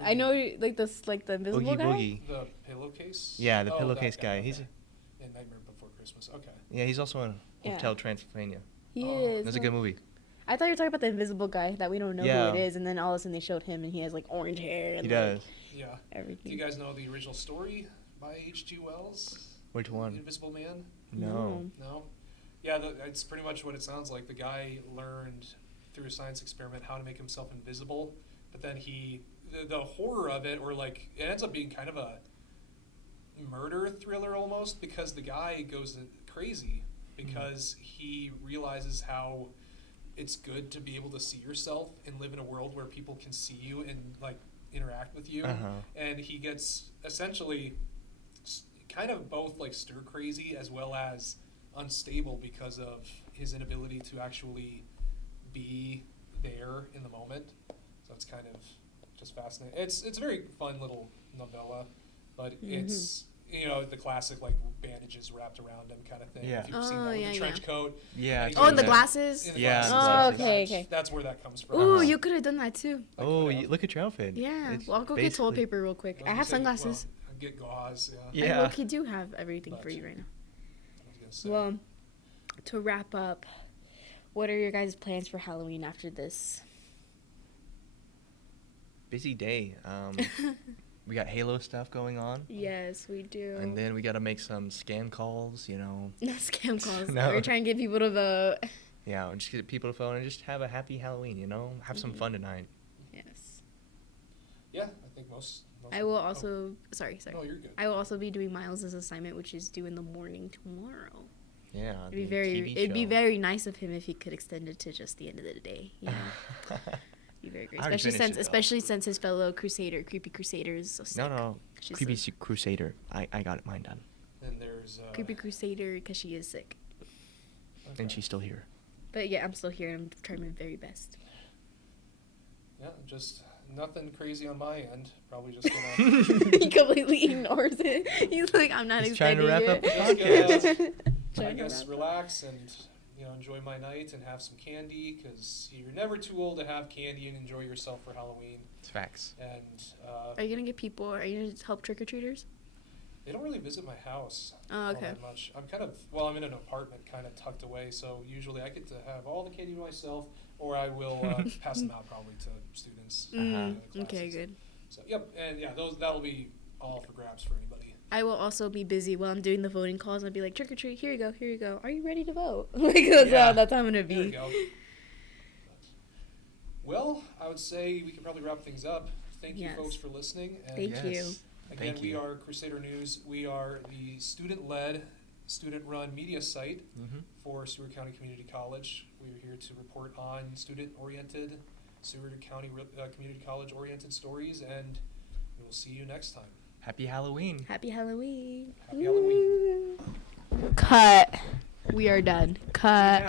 I know like this like the invisible Oogie guy. Boogie. The pillowcase? Yeah, the Oh, pillowcase that guy. okay. He's In Nightmare Before Christmas. Okay. yeah, he's also in Yeah. Hotel Transylvania. He Oh, is. That's a good movie. I thought you were talking about the invisible guy that we don't know Yeah. who it is, and then all of a sudden they showed him, and he has like orange hair. And, He does. Like, Yeah. Do everything. you guys know the original story by H.G. Wells? Which The one? Invisible Man? No. No? Yeah, it's pretty much what it sounds like. The guy learned through a science experiment how to make himself invisible, but then the horror of it, or like, it ends up being kind of a murder thriller almost, because the guy goes crazy because he realizes how it's good to be able to see yourself and live in a world where people can see you and like interact with you. And he gets essentially kind of both like stir crazy as well as unstable because of his inability to actually be there in the moment. So it's kind of just fascinating. It's a very fun little novella, but it's the classic like bandages wrapped around him kind of thing. Yeah. If you've seen that with the trench coat. Yeah. And Oh, and the that. glasses. in the Yeah, glasses, the Oh, glasses. okay, okay. That's where that comes from. Ooh, you could have done that too. Oh, could've. look at your outfit. Yeah. It's Well, I'll go get toilet basically- paper real quick. Well, I you have said- sunglasses. Well, get gauze. Yeah. I low-key do have everything for But- you right now. I was gonna say. Well, to wrap up, what are your guys' plans for Halloween after this? Busy day. We got Halo stuff going on. Yes, we do. And then we got to make some scam calls, you know. No scam calls. No. We're trying to get people to vote. Yeah, and just get people to phone and just have a happy Halloween, you know. Have some fun tonight. Yes. Yeah, I think most I will also. Sorry. No, you're good. I will also be doing Miles's assignment, which is due in the morning tomorrow. Yeah. It'd be very nice of him if he could extend it to just the end of the day. You know? Be very great, I already especially finished since his fellow Crusader, creepy Crusader, is so sick. No. She's Creepy sick. Crusader. I got mine done. And there's Creepy Crusader because she is sick. okay. And she's still here. But yeah, I'm still here and I'm trying my very best. Yeah, just nothing crazy on my end. Probably just gonna He completely ignores it. He's like, I'm not He's trying to wrap up the Just podcast. I Trying to guess wrap up. relax and enjoy my night and have some candy, because you're never too old to have candy and enjoy yourself for Halloween. It's facts. And Are you gonna get people? Are you gonna help trick or treaters? they don't really visit my house Oh, all okay. that much. I'm I'm in an apartment kind of tucked away, so usually I get to have all the candy to myself, or I will pass them out probably to students. in the Okay, classes. good. So and yeah, that'll be all for grabs for anybody. I will also be busy while I'm doing the voting calls. I'll be like, trick or treat, here you go, here you go. Are you ready to vote? Like that's how I'm gonna There be. you go. Well, I would say we can probably wrap things up. Thank you, Yes. folks, for listening. And Thank you. again, Thank we you. are Crusader News. We are the student-led, student-run media site for Seward County Community College. We are here to report on student-oriented, Seward County Community College-oriented stories, and we will see you next time. Happy Halloween. Happy Halloween. Happy Halloween. Cut. We are done. Cut.